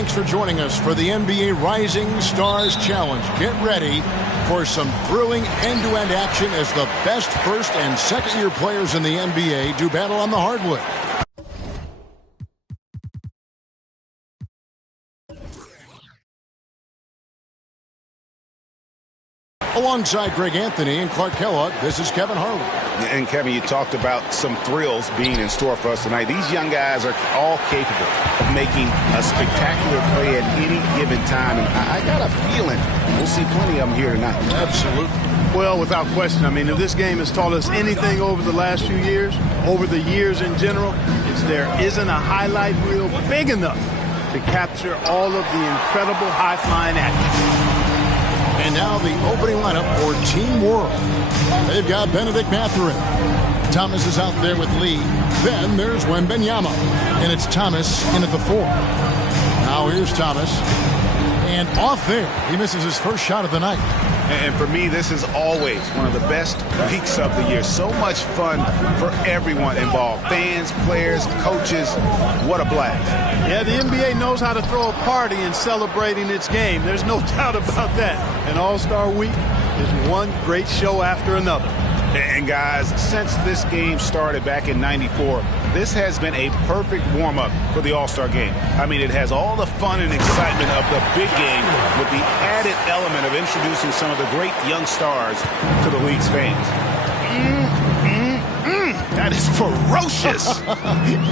thanks for joining us for the NBA Rising Stars Challenge. Get ready for some thrilling end-to-end action as the best first and second-year players in the NBA do battle on the hardwood. Alongside Greg Anthony and Clark Kellogg, this is Kevin Harlan. And Kevin, you talked about some thrills being in store for us tonight. These young guys are all capable of making a spectacular play at any given time. And I got a feeling we'll see plenty of them here tonight. Absolutely. Well, without question. I mean, if this game has taught us anything over the last few years, over the years in general, it's there isn't a highlight reel big enough to capture all of the incredible high-flying action. And now the opening lineup for Team World. They've got Benedict Mathurin. Thomas is out there with Lee. Then there's Wembanyama. And it's Thomas in at the 4. Now here's Thomas. And off there. He misses his first shot of the night. And for me, this is always one of the best weeks of the year. So much fun for everyone involved. Fans, players, coaches. What a blast. Yeah, the NBA knows how to throw a party in celebrating its game. There's no doubt about that. And All-Star Week is one great show after another. And guys, since this game started back in '94, this has been a perfect warm-up for the All-Star game. I mean, it has all the fun and excitement of the big game with the added element of introducing some of the great young stars to the league's fans. That is ferocious.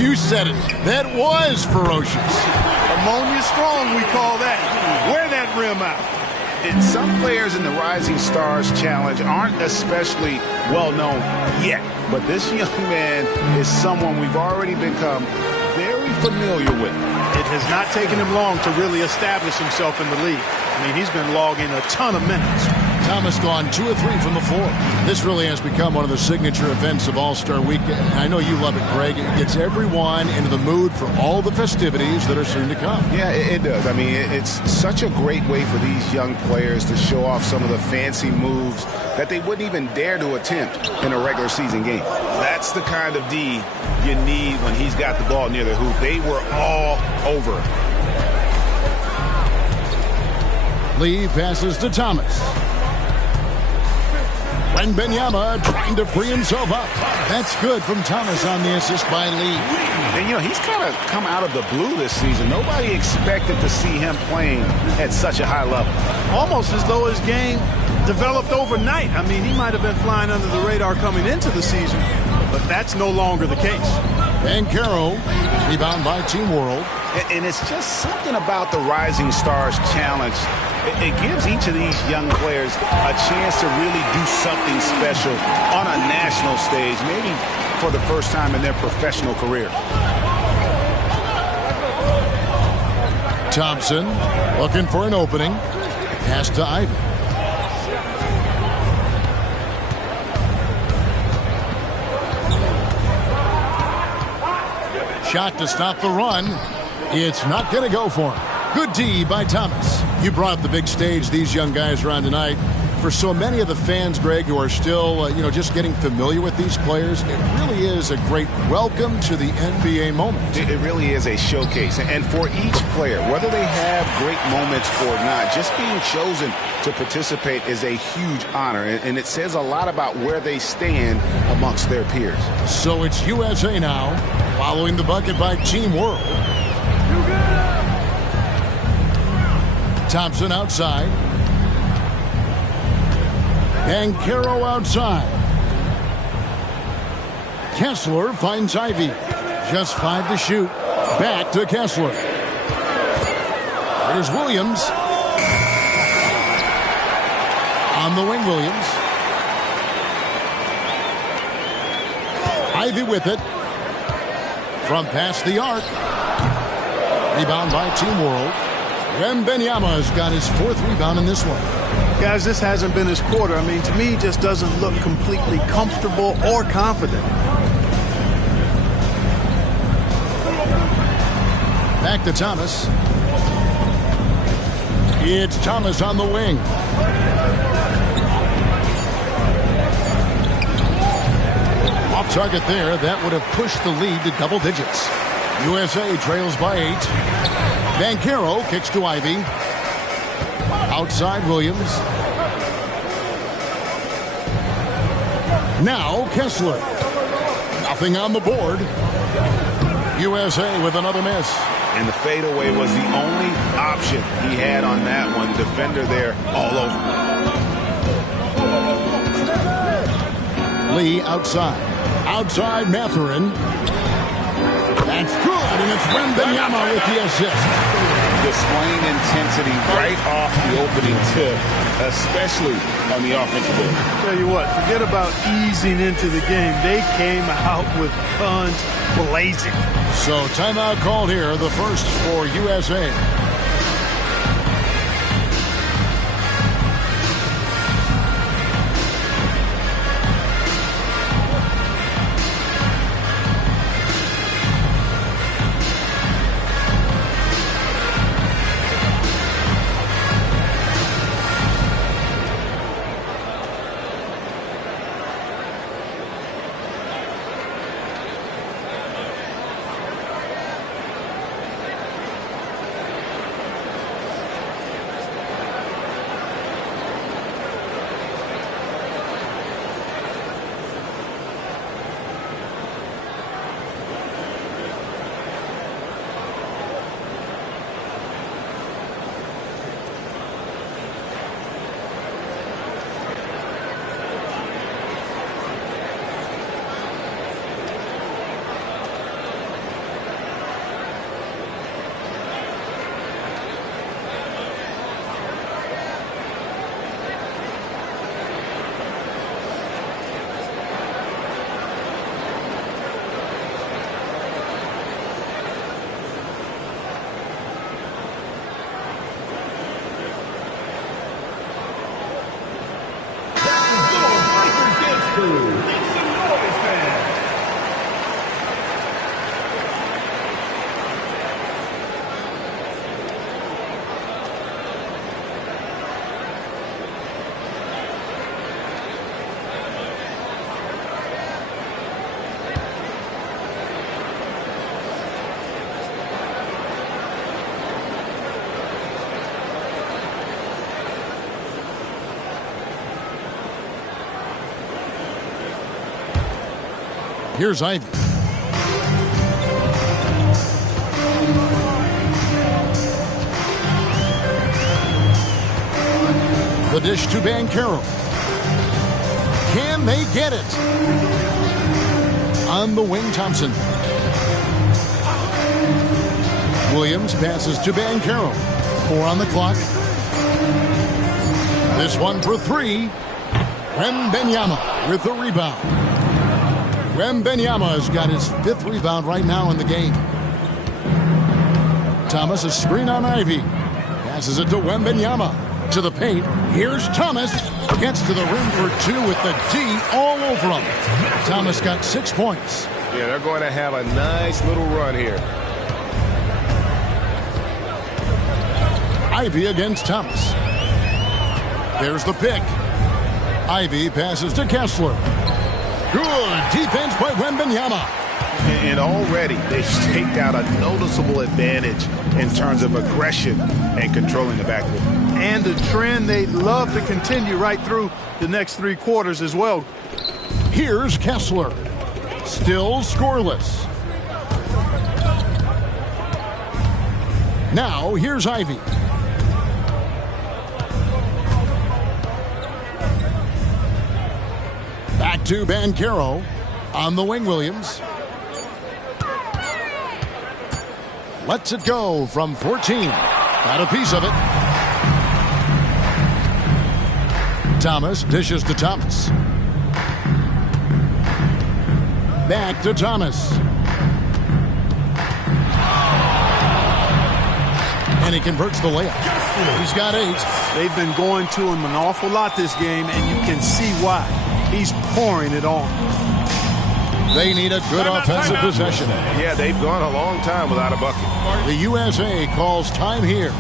You said it. That was ferocious. Ammonia strong, we call that. Wear that rim out. And some players in the Rising Stars Challenge aren't especially well-known yet. But this young man is someone we've already become very familiar with. It has not taken him long to really establish himself in the league. I mean, he's been logging a ton of minutes. Thomas gone 2 of 3 from the floor. This really has become one of the signature events of All-Star Weekend. I know you love it, Greg. It gets everyone into the mood for all the festivities that are soon to come. Yeah, it does. I mean, it's such a great way for these young players to show off some of the fancy moves that they wouldn't even dare to attempt in a regular season game. That's the kind of D you need when he's got the ball near the hoop. They were all over it. Lee passes to Thomas. Wembanyama trying to free himself up. That's good from Thomas on the assist by Lee. And, you know, he's kind of come out of the blue this season. Nobody expected to see him playing at such a high level. Almost as though his game developed overnight. I mean, he might have been flying under the radar coming into the season, but that's no longer the case. Banchero, rebound by Team World. And it's just something about the Rising Stars Challenge. It gives each of these young players a chance to really do something special on a national stage, maybe for the first time in their professional career. Thompson looking for an opening. Pass to Ivey. Shot to stop the run. It's not going to go for him. Good D by Thomas. You brought up the big stage these young guys are on tonight. For so many of the fans, Greg, who are still, just getting familiar with these players, it really is a great welcome to the NBA moment. It really is a showcase. And for each player, whether they have great moments or not, just being chosen to participate is a huge honor. And it says a lot about where they stand amongst their peers. So it's USA now, following the bucket by Team World. Thompson outside. Banchero outside. Kessler finds Ivey. Just 5 to shoot. Back to Kessler. Here's Williams. On the wing, Williams. Ivey with it. From past the arc. Rebound by Team World. Wembanyama's got his 4th rebound in this one. Guys, this hasn't been his quarter. I mean, to me, he just doesn't look completely comfortable or confident. Back to Thomas. It's Thomas on the wing. Off target there. That would have pushed the lead to double digits. USA trails by 8. Banchero kicks to Ivy. Outside Williams. Now Kessler. Nothing on the board. USA with another miss. And the fadeaway was the only option he had on that one. Defender there all over. Lee outside. Outside Mathurin. That's good, and it's Wembanyama with the assist. Displaying intensity right off the opening tip, especially on the offensive end. Tell you what, forget about easing into the game. They came out with guns blazing. So timeout called here, the first for USA. Here's Ivy. The dish to Banchero. Can they get it? On the wing, Thompson. Williams passes to Banchero. 4 on the clock. This one for 3. Wembanyama with the rebound. Wembanyama has got his 5th rebound right now in the game. Thomas, a screen on Ivy. Passes it to Wembanyama. To the paint. Here's Thomas. Gets to the rim for 2 with the D all over him. Thomas got 6 points. Yeah, they're going to have a nice little run here. Ivy against Thomas. There's the pick. Ivy passes to Kessler. Good defense by Wembanyama. And already they've staked out a noticeable advantage in terms of aggression and controlling the backcourt. And the trend they'd love to continue right through the next 3 quarters as well. Here's Kessler. Still scoreless. Now here's Ivy. Back to Banchero. On the wing, Williams. Lets it go from 14. Got a piece of it. Thomas dishes to Thomas. Back to Thomas. And he converts the layup. He's got 8. They've been going to him an awful lot this game, and you can see why. He's pouring it on. They need a good offensive possession. Yeah, they've gone a long time without a bucket. The USA calls time here.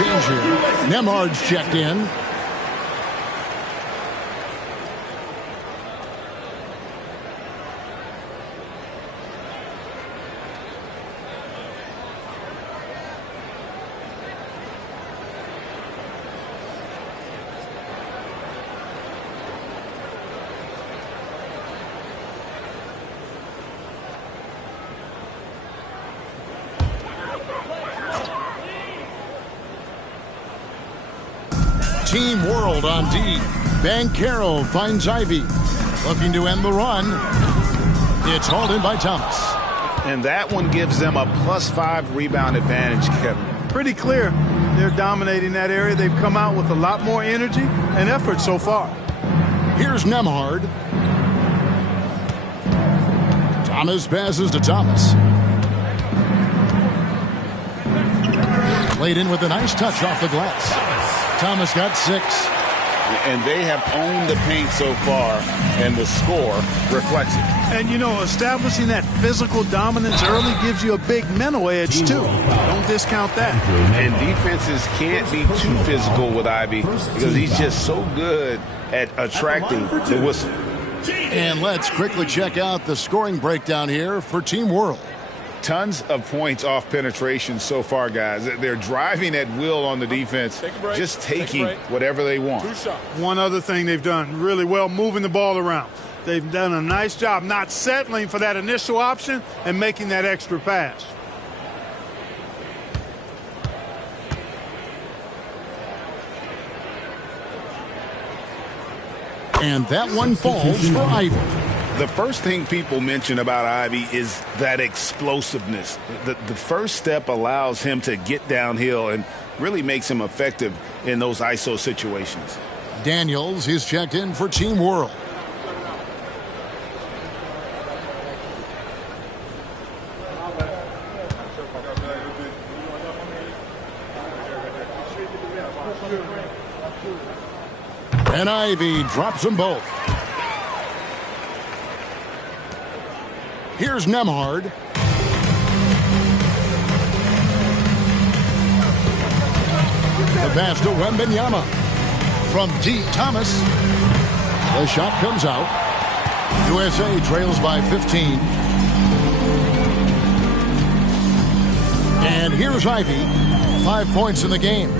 change here. Nembhard's checked in. Team World on D. Banchero finds Ivey. Looking to end the run. It's hauled in by Thomas. And that one gives them a +5 rebound advantage, Kevin. Pretty clear. They're dominating that area. They've come out with a lot more energy and effort so far. Here's Nembhard. Thomas passes to Thomas. Played in with a nice touch off the glass. Thomas got 6. And they have owned the paint so far, and the score reflects it. And, you know, establishing that physical dominance early gives you a big mental edge, too. Don't discount that. And defenses can't be too physical with Ivey because he's just so good at attracting the whistle. And let's quickly check out the scoring breakdown here for Team World. Tons of points off penetration so far, guys. They're driving at will on the defense, just taking whatever they want. One other thing they've done really well, moving the ball around. They've done a nice job not settling for that initial option and making that extra pass. And that one falls for Ivey. The first thing people mention about Ivey is that explosiveness. The first step allows him to get downhill and really makes him effective in those ISO situations. Daniels is checked in for Team World. And Ivey drops them both. Here's Nembhard. The pass to Wembanyama. From D. Thomas. The shot comes out. USA trails by 15. And here's Ivey. 5 points in the game.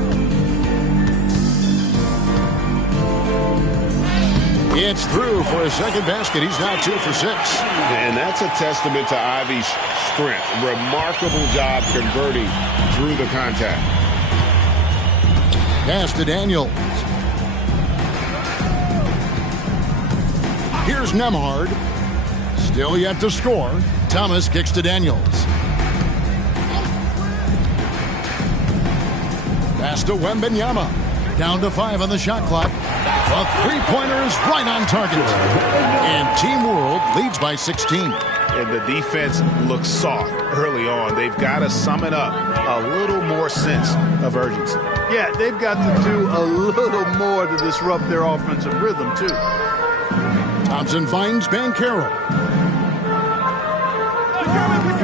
It's through for a second basket. He's now 2 for 6. And that's a testament to Ivey's strength. Remarkable job converting through the contact. Pass to Daniels. Here's Nembhard. Still yet to score. Thomas kicks to Daniels. Pass to Wembanyama. Down to 5 on the shot clock. A three-pointer is right on target. And Team World leads by 16. And the defense looks soft early on. They've got to sum it up. A little more sense of urgency. Yeah, they've got to do a little more to disrupt their offensive rhythm, too. Thompson finds Banchero.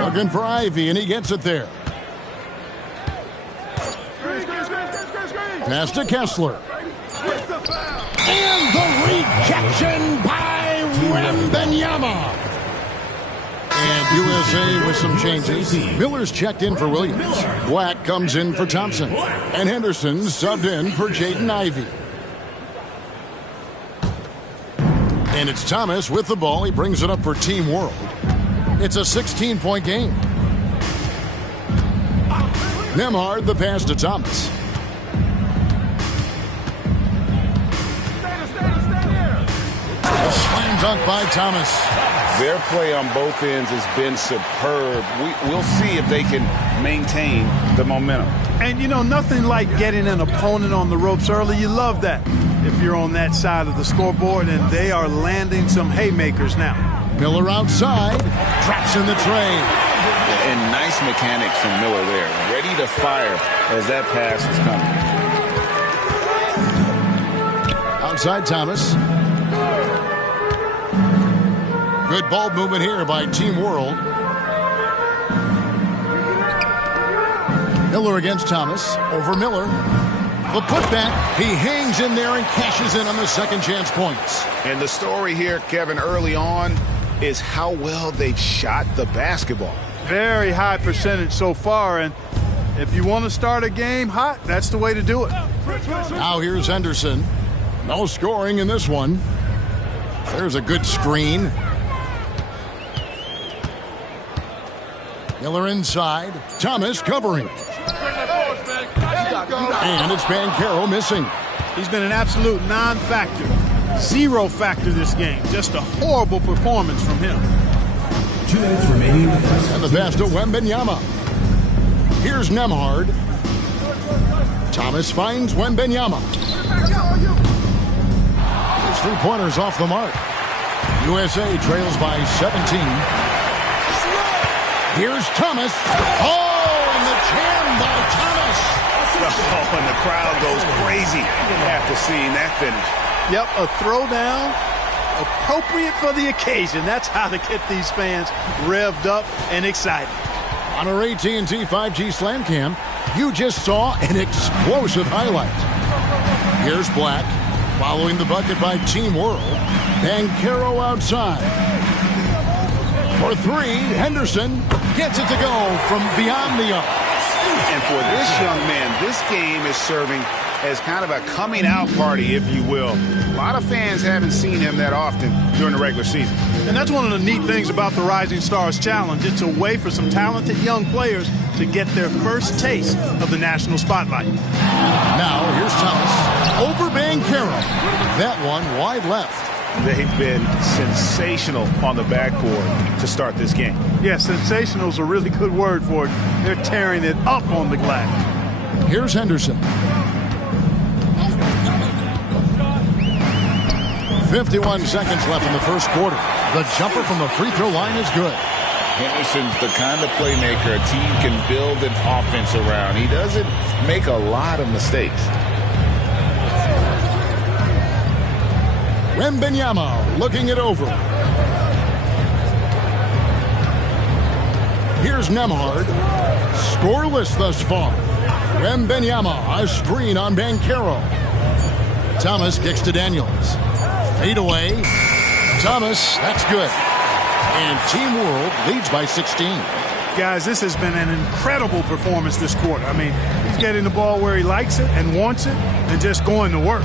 Looking for Ivey, and he gets it there. Pass to Kessler. And the rejection by Wembanyama. And USA with some changes. Miller's checked in for Williams. Black comes in for Thompson. And Henderson subbed in for Jaden Ivey. And it's Thomas with the ball. He brings it up for Team World. It's a 16-point game. Nembhard the pass to Thomas. A slam dunk by Thomas. Their play on both ends has been superb. We'll see if they can maintain the momentum. And, you know, nothing like getting an opponent on the ropes early. You love that if you're on that side of the scoreboard, and they are landing some haymakers now. Miller outside. Drops in the tray. And nice mechanics from Miller there. Ready to fire as that pass is coming. Outside Thomas. Good ball movement here by Team World. Miller against Thomas. Over Miller. The putback. He hangs in there and cashes in on the second chance points. And the story here, Kevin, early on is how well they've shot the basketball. Very high percentage so far, and if you want to start a game hot, that's the way to do it. Now here's Henderson. No scoring in this one. There's a good screen. Miller inside. Thomas covering. And it's Banchero missing. He's been an absolute non-factor. Zero factor this game. Just a horrible performance from him. 2 minutes remaining. And the pass to Wembanyama. Here's Nembhard. Thomas finds Wembanyama. His three-pointers off the mark. USA trails by 17. Here's Thomas. Oh, and the jam by Thomas. Oh, and the crowd goes crazy after seeing that finish. Yep, a throwdown appropriate for the occasion. That's how to get these fans revved up and excited. On our AT&T 5G Slam Cam, you just saw an explosive highlight. Here's Black, following the bucket by Team World. Banchero outside. For three, Henderson gets it to go from beyond the arc. And for this young man, this game is serving as kind of a coming out party, if you will. A lot of fans haven't seen him that often during the regular season. And that's one of the neat things about the Rising Stars Challenge. It's a way for some talented young players to get their first taste of the national spotlight. Now here's Thomas over Banchero. That one wide left. They've been sensational on the backboard to start this game. Yeah, sensational is a really good word for it. They're tearing it up on the glass. Here's Henderson. 51 seconds left in the first quarter. The jumper from the free throw line is good. Henderson's the kind of playmaker a team can build an offense around. He doesn't make a lot of mistakes. Wembanyama looking it over. Here's Nembhard. Scoreless thus far. Wembanyama, a screen on Banchero. Thomas kicks to Daniels. Fade away. Thomas, that's good. And Team World leads by 16. Guys, this has been an incredible performance this quarter. I mean, he's getting the ball where he likes it and wants it and just going to work.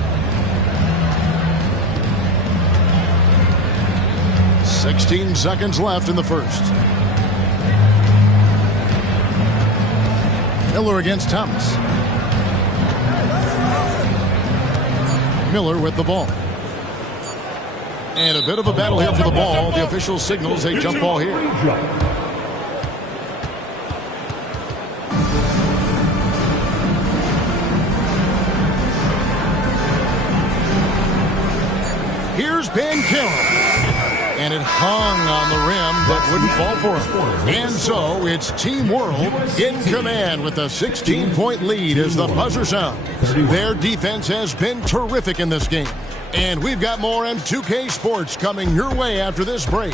16 seconds left in the first. Miller against Thomas. Miller with the ball. And a bit of a battle here for the ball. The official signals a jump ball here. Here's Banchero. And it hung on the rim, but wouldn't fall for him. And so it's Team World in command with a 16-point lead as the buzzer sounds. Their defense has been terrific in this game. And we've got more M2K Sports coming your way after this break.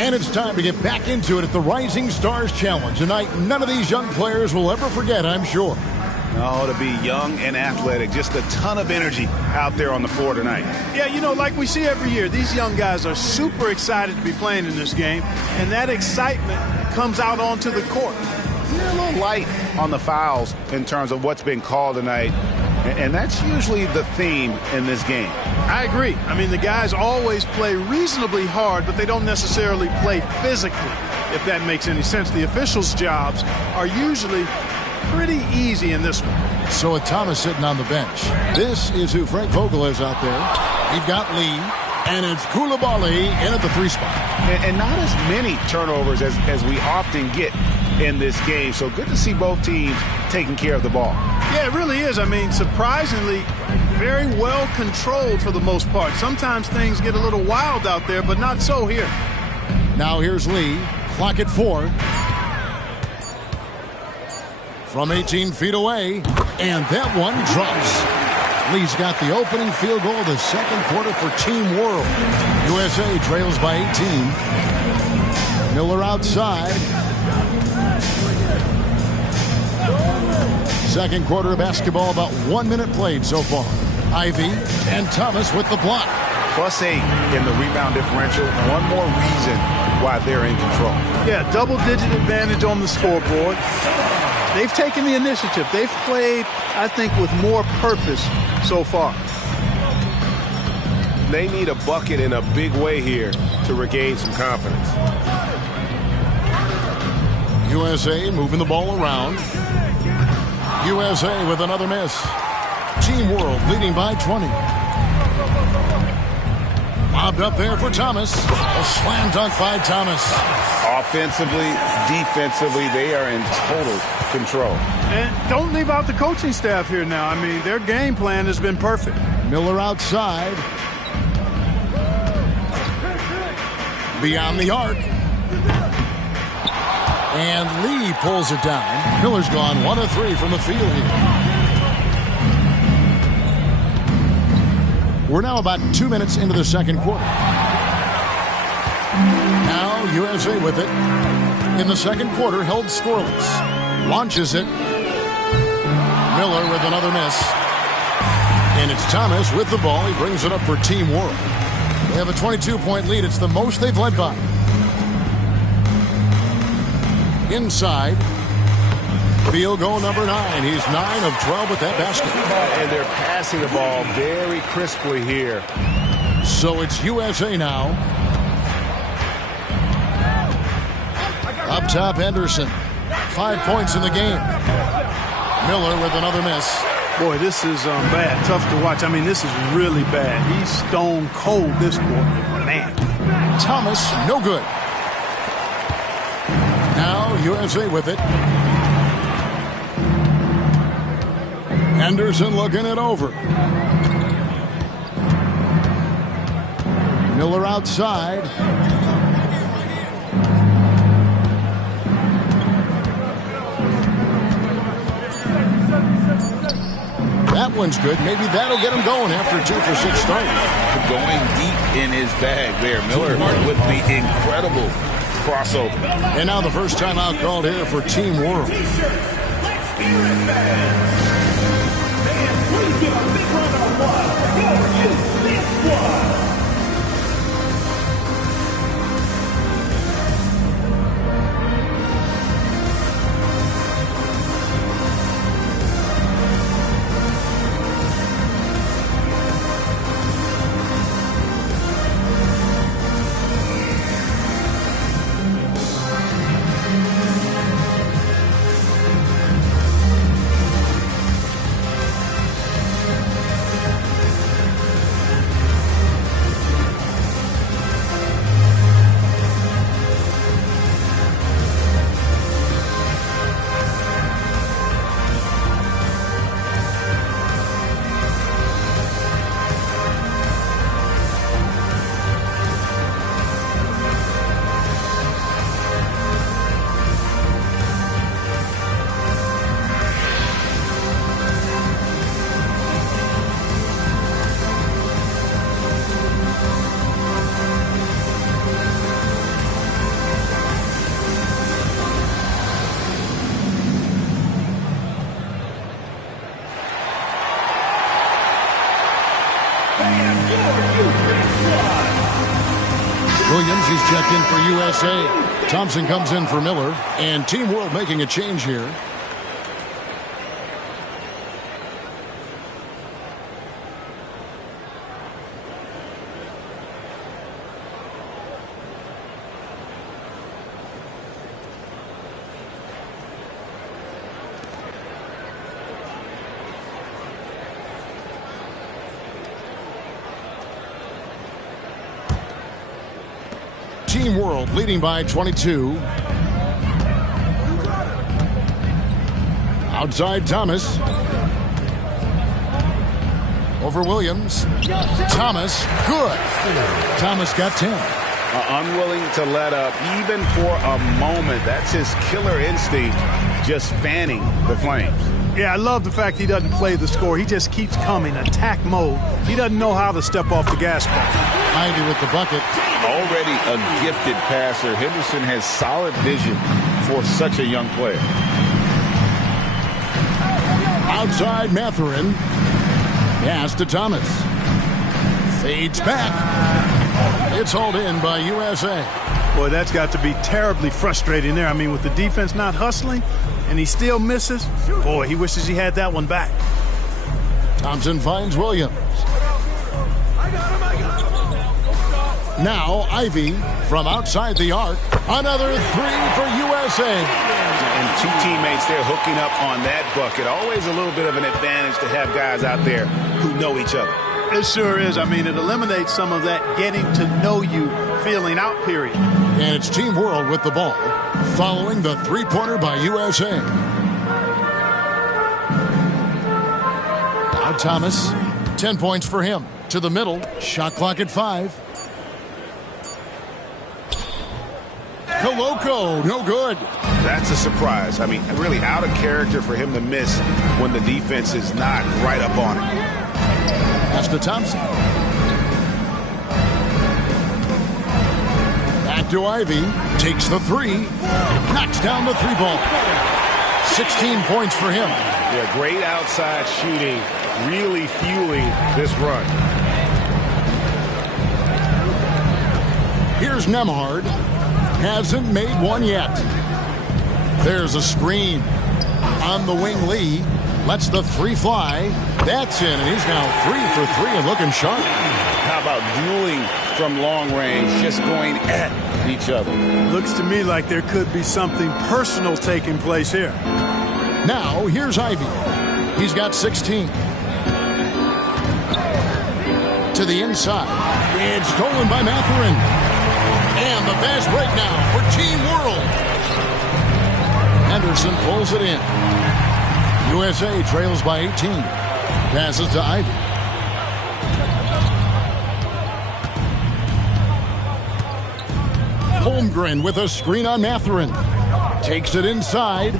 And it's time to get back into it at the Rising Stars Challenge. Tonight, none of these young players will ever forget, I'm sure. Oh, to be young and athletic. Just a ton of energy out there on the floor tonight. Yeah, you know, like we see every year, these young guys are super excited to be playing in this game, and that excitement comes out onto the court. They're a little light on the fouls in terms of what's been called tonight, and that's usually the theme in this game. I agree. I mean, the guys always play reasonably hard, but they don't necessarily play physically, if that makes any sense. The officials' jobs are usually pretty easy in this one. So with Thomas sitting on the bench, this is who Frank Vogel is out there. We've got Lee. And it's Koulibaly in at the 3 spot. And not as many turnovers as we often get in this game. So good to see both teams taking care of the ball. Yeah, it really is. I mean, surprisingly, very well controlled for the most part. Sometimes things get a little wild out there, but not so here. Now here's Lee. Clock at 4. From 18 feet away. And that one drops. Lee's got the opening field goal of the second quarter for Team World. USA trails by 18. Miller outside. Second quarter of basketball, about 1 minute played so far. Ivy and Thomas with the block. +8 in the rebound differential. One more reason why they're in control. Yeah, double-digit advantage on the scoreboard. They've taken the initiative. They've played, I think, with more purpose so far. They need a bucket in a big way here to regain some confidence. USA moving the ball around. USA with another miss. Team World leading by 20. Lobbed up there for Thomas. A slam dunk by Thomas. Offensively, defensively, they are in total control. And don't leave out the coaching staff here now. I mean, their game plan has been perfect. Miller outside. Beyond the arc. And Lee pulls it down. Miller's gone 1 of 3 from the field here. We're now about 2 minutes into the second quarter. Now USA with it. In the second quarter, held scoreless. Launches it. Miller with another miss. And it's Thomas with the ball. He brings it up for Team World. They have a 22-point lead. It's the most they've led by. Inside. Field goal number 9. He's 9 of 12 with that basket. And they're passing the ball very crisply here. So it's USA now. Up top, Henderson. 5 points in the game. Miller with another miss. Boy, this is bad. Tough to watch. I mean, this is really bad. He's stone cold this quarter. Man. Thomas, no good. Now USA with it. Henderson looking it over. Miller outside. That one's good. Maybe that'll get him going after 2 for 6 start. Going deep in his bag there. Miller with the incredible crossover. And now the first timeout called here for Team World. Please give a big round of applause for this squad. Williams, he's checked in for USA. Thompson comes in for Miller. And Team World making a change here. Team World leading by 22. Outside Thomas. Over Williams. Thomas, good. Thomas got 10. Unwilling to let up even for a moment. That's his killer instinct, just fanning the flames. Yeah, I love the fact he doesn't play the score. He just keeps coming, attack mode. He doesn't know how to step off the gas pedal. Ivy with the bucket. Already a gifted passer, Henderson has solid vision for such a young player. Outside Mathurin. Pass to Thomas. Fades back. It's hauled in by USA. Boy, that's got to be terribly frustrating there. I mean, with the defense not hustling and he still misses, boy, he wishes he had that one back. Thompson finds Williams. Now Ivy from outside the arc. Another three for USA. And two teammates there hooking up on that bucket. Always a little bit of an advantage to have guys out there who know each other. It sure is. I mean, it eliminates some of that getting to know you feeling out period. And it's Team World with the ball, following the three-pointer by USA. Now Thomas, 10 points for him. To the middle, shot clock at 5. Koloko, no good. That's a surprise. I mean, really out of character for him to miss when the defense is not right up on it. Pass to Thompson. Back to Ivy. Takes the three. Knocks down the three ball. 16 points for him. Yeah, great outside shooting, really fueling this run. Here's Nembhard. Hasn't made one yet. There's a screen. On the wing, Lee lets the three fly. That's in, and he's now 3 for 3 and looking sharp. How about dueling from long range, just going at each other? Looks to me like there could be something personal taking place here. Now, here's Ivy. He's got 16. To the inside. It's stolen by Mathurin. And the fast break now for Team World. Henderson pulls it in. USA trails by 18. Passes to Ivy. Holmgren with a screen on Mathurin. Takes it inside.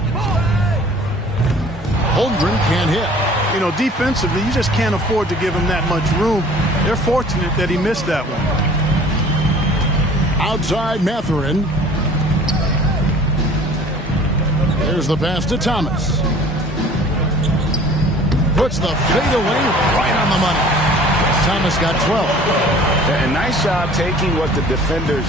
Holmgren can't hit. You know, defensively, you just can't afford to give him that much room. They're fortunate that he missed that one. Outside Mathurin. There's the pass to Thomas. Puts the fadeaway right on the money. Thomas got 12. And nice job taking what the defenders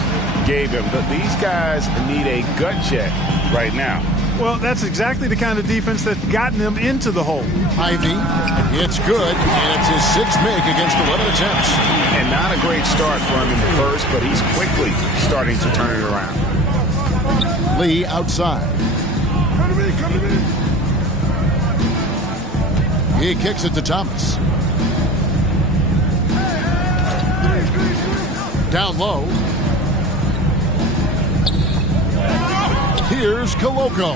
gave him. But these guys need a gut check right now. Well, that's exactly the kind of defense that's gotten them into the hole. Ivy, it's good, and it's his 6th make against 11 attempts. And not a great start for him in the first, but he's quickly starting to turn it around. Lee outside. Come to me. He kicks it to Thomas. Down low. Here's Koloko.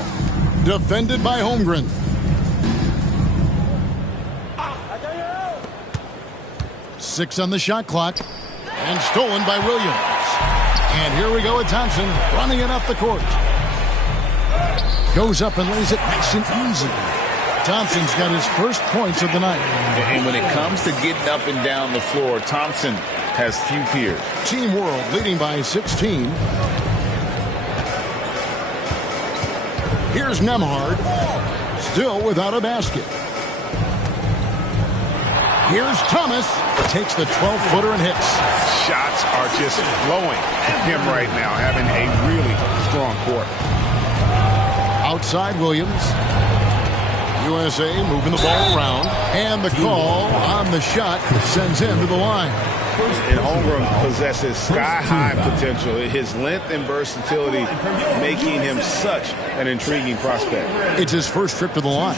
Defended by Holmgren. Six on the shot clock. And stolen by Williams. And here we go with Thompson running it up the court. Goes up and lays it nice and easy. Thompson's got his first points of the night. And when it comes to getting up and down the floor, Thompson has few peers. Team World leading by 16. Here's Nembhard, still without a basket. Here's Thomas, takes the 12-footer and hits. Shots are just flowing to him right now, having a really strong court. Outside Williams. USA moving the ball around. And the call on the shot sends him to the line. And Holmgren possesses sky-high potential. His length and versatility making him such an intriguing prospect. It's his first trip to the line.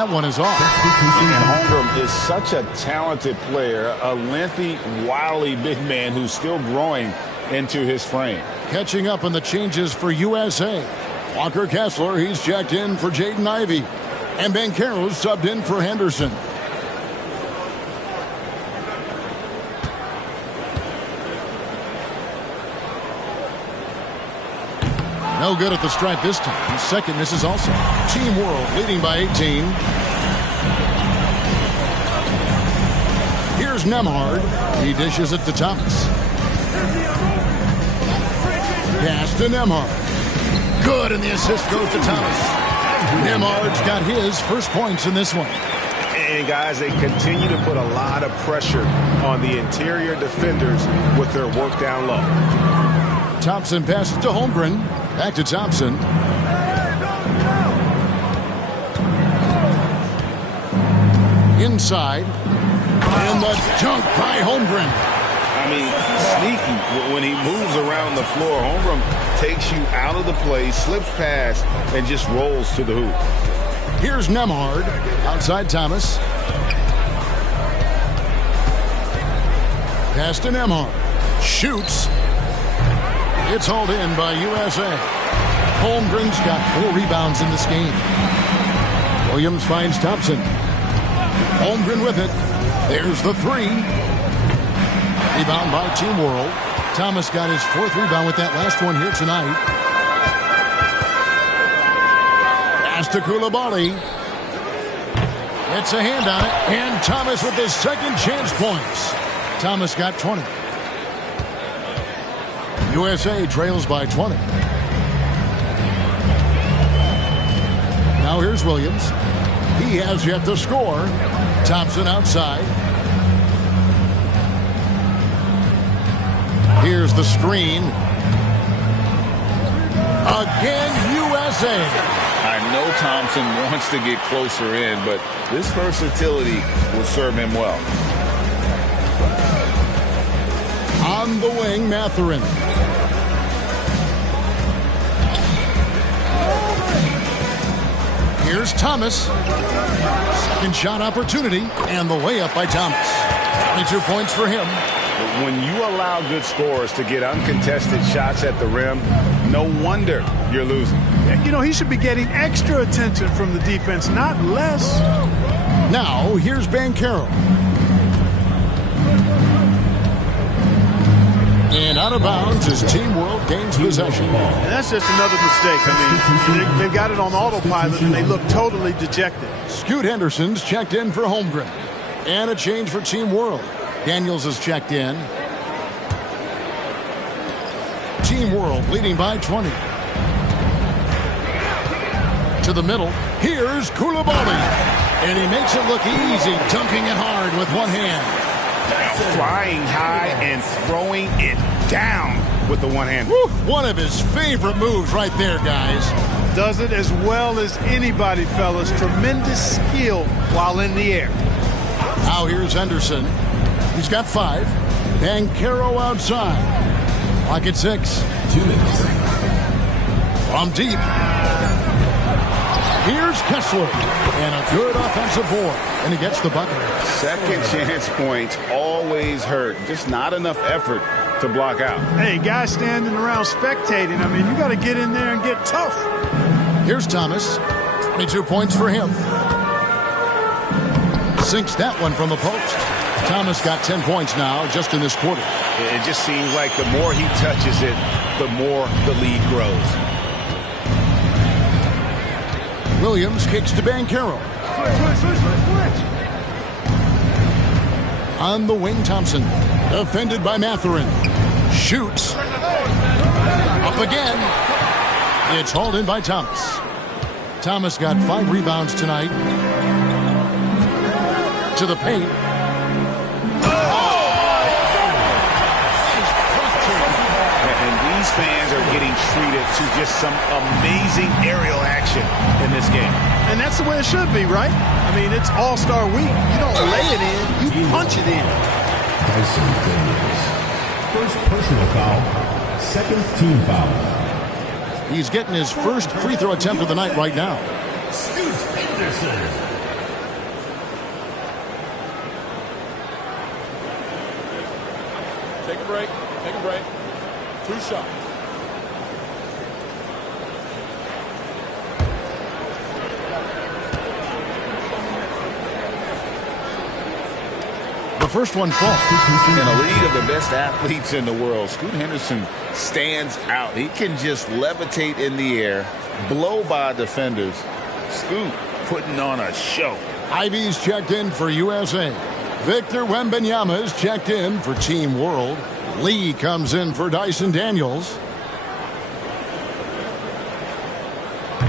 That one is off. And Holmgren is such a talented player, a lengthy, wily big man who's still growing into his frame. Catching up on the changes for USA. Walker Kessler, he's checked in for Jaden Ivey. And Banchero's subbed in for Henderson. No good at the stripe this time. Second misses also. Team World leading by 18. Here's Nembhard. He dishes it to Thomas. Pass to Nembhard. Good, and the assist goes to Thomas. Nembhard's got his first points in this one. And guys, they continue to put a lot of pressure on the interior defenders with their work down low. Thompson passes to Holmgren. Back to Thompson. Inside. And the dunk by Holmgren. I mean, sneaky when he moves around the floor. Holmgren takes you out of the play, slips past, and just rolls to the hoop. Here's Nembhard. Outside Thomas. Pass to Nembhard. Shoots. It's hauled in by USA. Holmgren's got 4 rebounds in this game. Williams finds Thompson. Holmgren with it. There's the 3. Rebound by Team World. Thomas got his 4th rebound with that last one here tonight. Pass to Coulibaly. It's a hand on it. And Thomas with his second chance points. Thomas got 20. USA trails by 20. Now here's Williams. He has yet to score. Thompson outside. Here's the screen. Again, USA. I know Thompson wants to get closer in, but this versatility will serve him well. On the wing, Mathurin. Here's Thomas. Second shot opportunity, and the layup by Thomas. 22 points for him. When you allow good scorers to get uncontested shots at the rim, no wonder you're losing. You know, he should be getting extra attention from the defense, not less. Now, here's Banchero. And out of bounds as Team World gains possession. And that's just another mistake. I mean, they've got it on autopilot, and they look totally dejected. Scoot Henderson's checked in for Holmgren. And a change for Team World. Daniels is checked in. Team World leading by 20. To the middle. Here's Coulibaly. And he makes it look easy, dunking it hard with one hand. Flying high and throwing it down with the one hand. One of his favorite moves right there, guys. Does it as well as anybody, fellas. Tremendous skill while in the air. Now here's Henderson. He's got 5. Banchero outside. Clock at 6. 2 minutes. From deep. Here's Kessler. And a good offensive board. And he gets the bucket. Second chance points always hurt. Just not enough effort to block out. Hey, guys standing around spectating. I mean, you got to get in there and get tough. Here's Thomas. 22 points for him. Sinks that one from the post. Thomas got 10 points now just in this quarter. It just seems like the more he touches it, the more the lead grows. Williams kicks to Banchero. On the wing, Thompson. Defended by Mathurin. Shoots. Up again. It's hauled in by Thomas. Thomas got 5 rebounds tonight. To the paint. And these fans are getting treated to just some amazing aerial action in this game. And that's the way it should be, right? I mean, it's All-Star Week. You don't lay it in, you punch it in. Dyson Daniels. First personal foul. Second team foul. He's getting his first free throw attempt of the night right now. Scoot Henderson. Take a break. Take a break. 2 shots. The first one falls. In a league of the best athletes in the world, Scoot Henderson stands out. He can just levitate in the air, blow by defenders. Scoot putting on a show. Ivy's checked in for USA. Victor Wembanyama is checked in for Team World. Lee comes in for Dyson Daniels.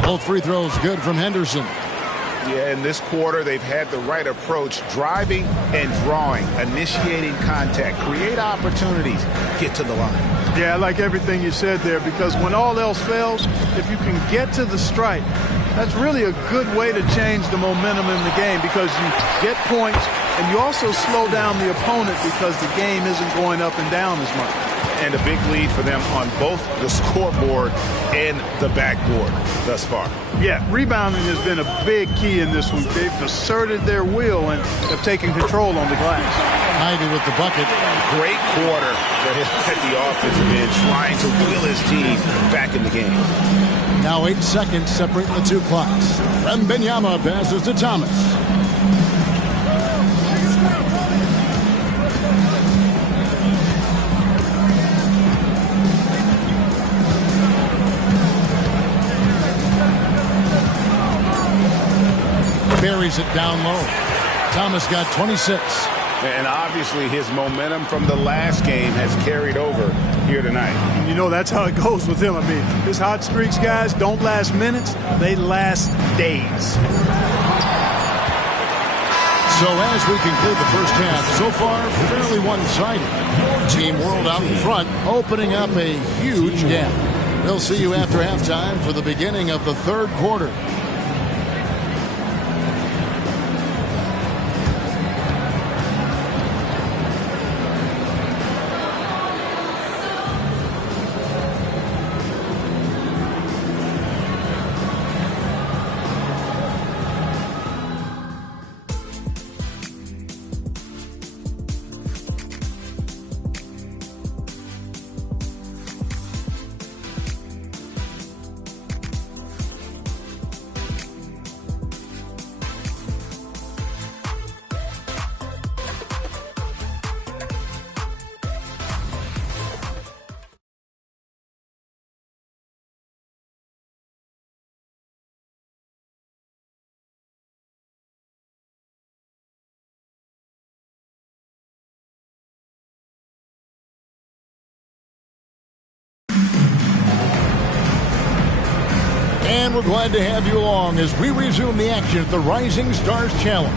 Both free throws good from Henderson. Yeah, in this quarter, they've had the right approach, driving and drawing, initiating contact, create opportunities, get to the line. Yeah, I like everything you said there, because when all else fails, if you can get to the stripe, that's really a good way to change the momentum in the game, because you get points and you also slow down the opponent because the game isn't going up and down as much. And a big lead for them on both the scoreboard and the backboard thus far. Yeah, rebounding has been a big key in this one. They've asserted their will and have taken control on the glass. Ivy with the bucket. Great quarter for him at the offensive end, trying to wheel his team back in the game. Now 8 seconds separating the 2 clocks. Wembanyama passes to Thomas. Buries it down low. Thomas got 26. And obviously his momentum from the last game has carried over here tonight. And you know, that's how it goes with him. I mean, his hot streaks, guys, don't last minutes. They last days. So as we conclude the first half, so far fairly one-sided. Team World out in front, opening up a huge gap. We'll see you after halftime for the beginning of the third quarter. And we're glad to have you along as we resume the action at the Rising Stars Challenge.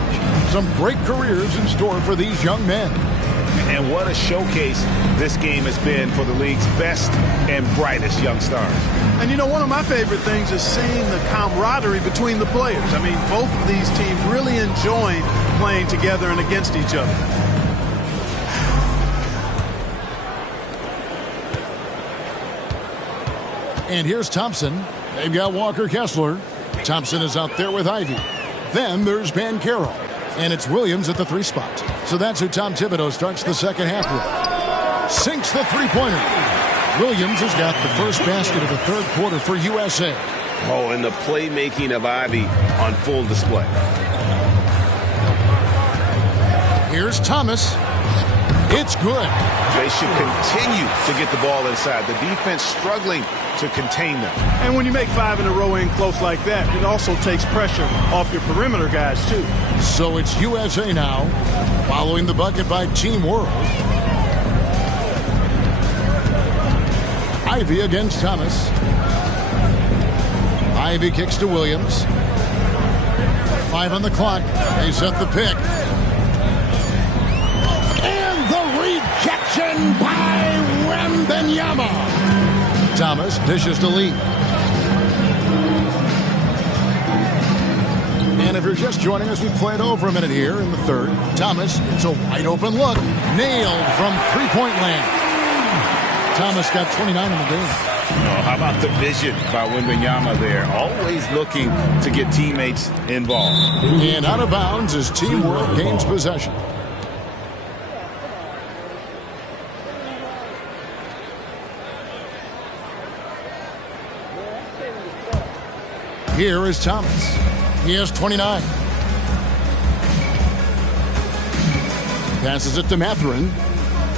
Some great careers in store for these young men. And what a showcase this game has been for the league's best and brightest young stars. And you know, one of my favorite things is seeing the camaraderie between the players. I mean, both of these teams really enjoying playing together and against each other. And here's Thompson. They've got Walker Kessler. Thompson is out there with Ivy. Then there's Banchero. And it's Williams at the 3 spot. So that's who Tom Thibodeau starts the second half with. Sinks the three-pointer. Williams has got the first basket of the third quarter for USA. Oh, and the playmaking of Ivy on full display. Here's Thomas. It's good. They should continue to get the ball inside. The defense struggling to contain them. And when you make 5 in a row in close like that, it also takes pressure off your perimeter guys, too. So it's USA now, following the bucket by Team World. Ivy against Thomas. Ivy kicks to Williams. 5 on the clock. They set the pick. And the rejection by Wembanyama. Thomas dishes to Lee. And if you're just joining us, we played over a minute here in the third. Thomas, it's a wide open look. Nailed from three-point land. Thomas got 29 in the game. Oh, how about the vision by Wembanyama there? Always looking to get teammates involved. And out of bounds as Team World gains possession. Here is Thomas. He has 29. Passes it to Mathurin.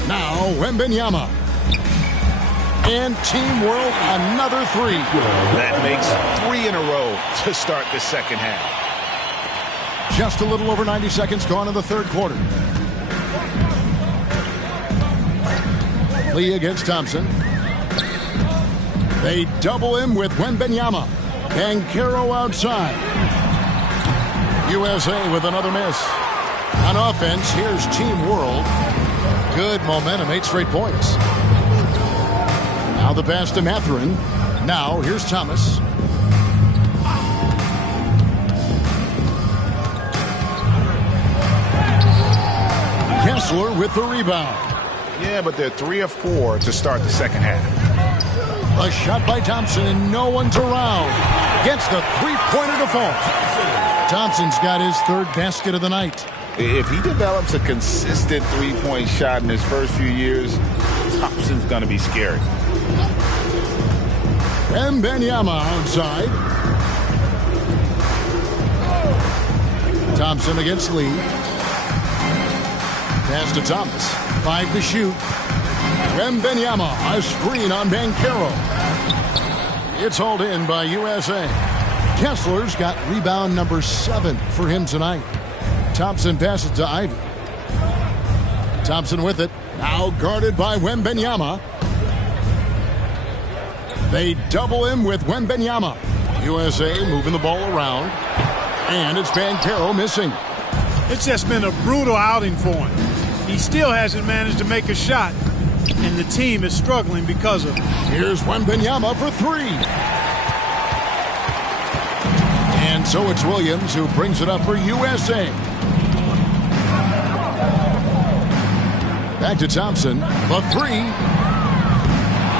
Now Wembanyama. And Team World, another three. That makes 3 in a row to start the second half. Just a little over 90 seconds gone in the third quarter. Lee against Thompson. They double him with Wembanyama. Banchero outside. USA with another miss. On offense, here's Team World. Good momentum, 8 straight points. Now the pass to Mathurin. Now here's Thomas. Kessler with the rebound. Yeah, but they're 3 of 4 to start the second half. A shot by Thompson and no one's around. Gets the three-pointer to fall. Thompson's got his third basket of the night. If he develops a consistent three-point shot in his first few years, Thompson's going to be scary. Wembanyama outside. Thompson against Lee. Pass to Thomas. 5 to shoot. Wembanyama, a screen on Banchero. It's hauled in by USA. Kessler's got rebound number 7 for him tonight. Thompson passes to Ivy. Thompson with it. Now guarded by Wembanyama. They double him with Wembanyama. USA moving the ball around. And it's Banchero missing. It's just been a brutal outing for him. He still hasn't managed to make a shot, and the team is struggling because of it. Here's Wembanyama for 3. And so it's Williams who brings it up for USA. Back to Thompson. The 3.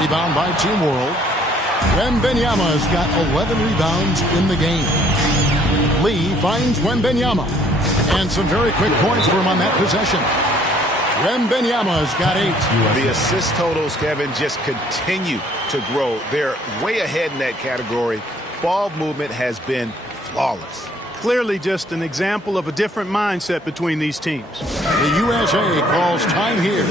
Rebound by Team World. Wembanyama has got 11 rebounds in the game. Lee finds Wembanyama. And some very quick points for him on that possession. Wembanyama has got 8. The assist totals, Kevin, just continue to grow. They're way ahead in that category. Ball movement has been flawless. Clearly just an example of a different mindset between these teams. The USA calls time here.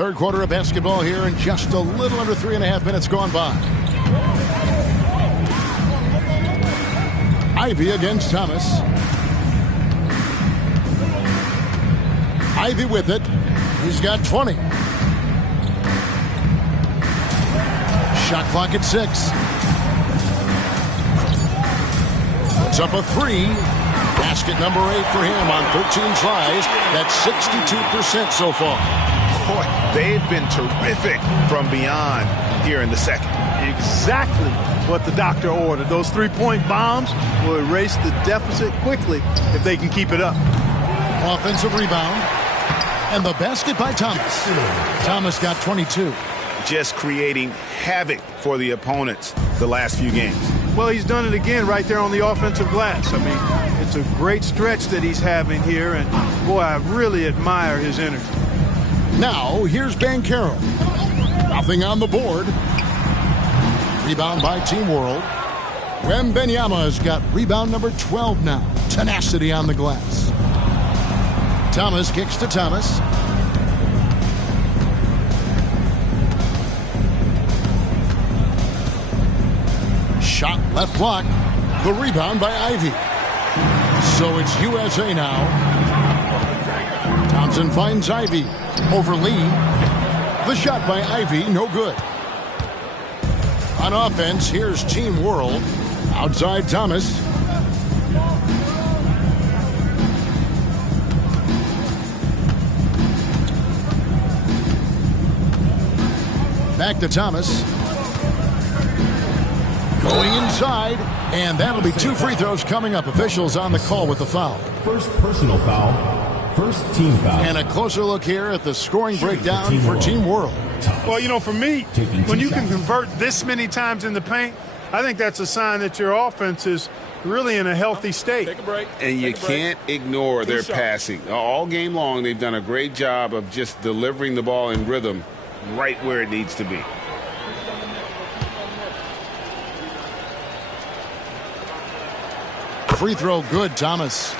Third quarter of basketball here, and just a little under 3.5 minutes gone by. Ivy against Thomas. Ivy with it. He's got 20. Shot clock at 6. Puts up a 3. Basket number 8 for him on 13 tries. That's 62% so far. Boy, they've been terrific from beyond here in the second. exactly what the doctor ordered. Those three-point bombs will erase the deficit quickly if they can keep it up. Offensive rebound. And the basket by Thomas. Thomas got 22. Just creating havoc for the opponents the last few games. Well, he's done it again right there on the offensive glass. I mean, it's a great stretch that he's having here, and boy, I really admire his energy. Now, here's Banchero. Nothing on the board. Rebound by Team World. Wembanyama has got rebound number 12 now. Tenacity on the glass. Thomas kicks to Thomas. Shot left block. The rebound by Ivy. So it's USA now. Thompson finds Ivy over Lee. The shot by Ivy, no good. On offense, here's Team World. Outside Thomas. Back to Thomas. Going inside, and that'll be 2 free throws coming up. Officials on the call with the foul. First personal foul, first team foul. And a closer look here at the scoring breakdown for Team World. Well, you know, for me, when you can convert this many times in the paint, I think that's a sign that your offense is really in a healthy state. Take a break. And you can't ignore their passing. All game long, they've done a great job of just delivering the ball in rhythm right where it needs to be. Free throw good, Thomas.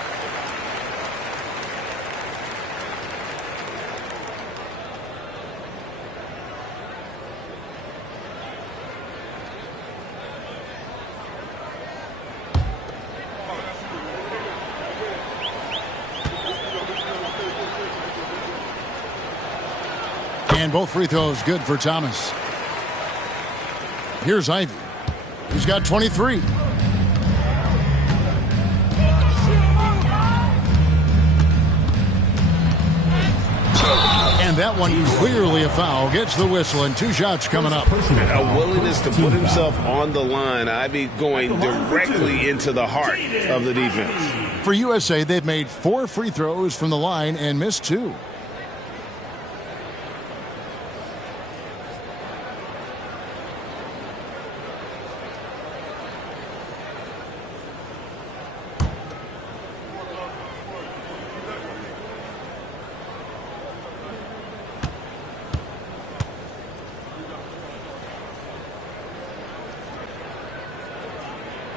And both free throws good for Thomas. Here's Ivy. He's got 23. And that one clearly a foul. Gets the whistle, and 2 shots coming up. A willingness to put himself on the line. Ivy going directly into the heart of the defense. For USA, they've made 4 free throws from the line and missed 2.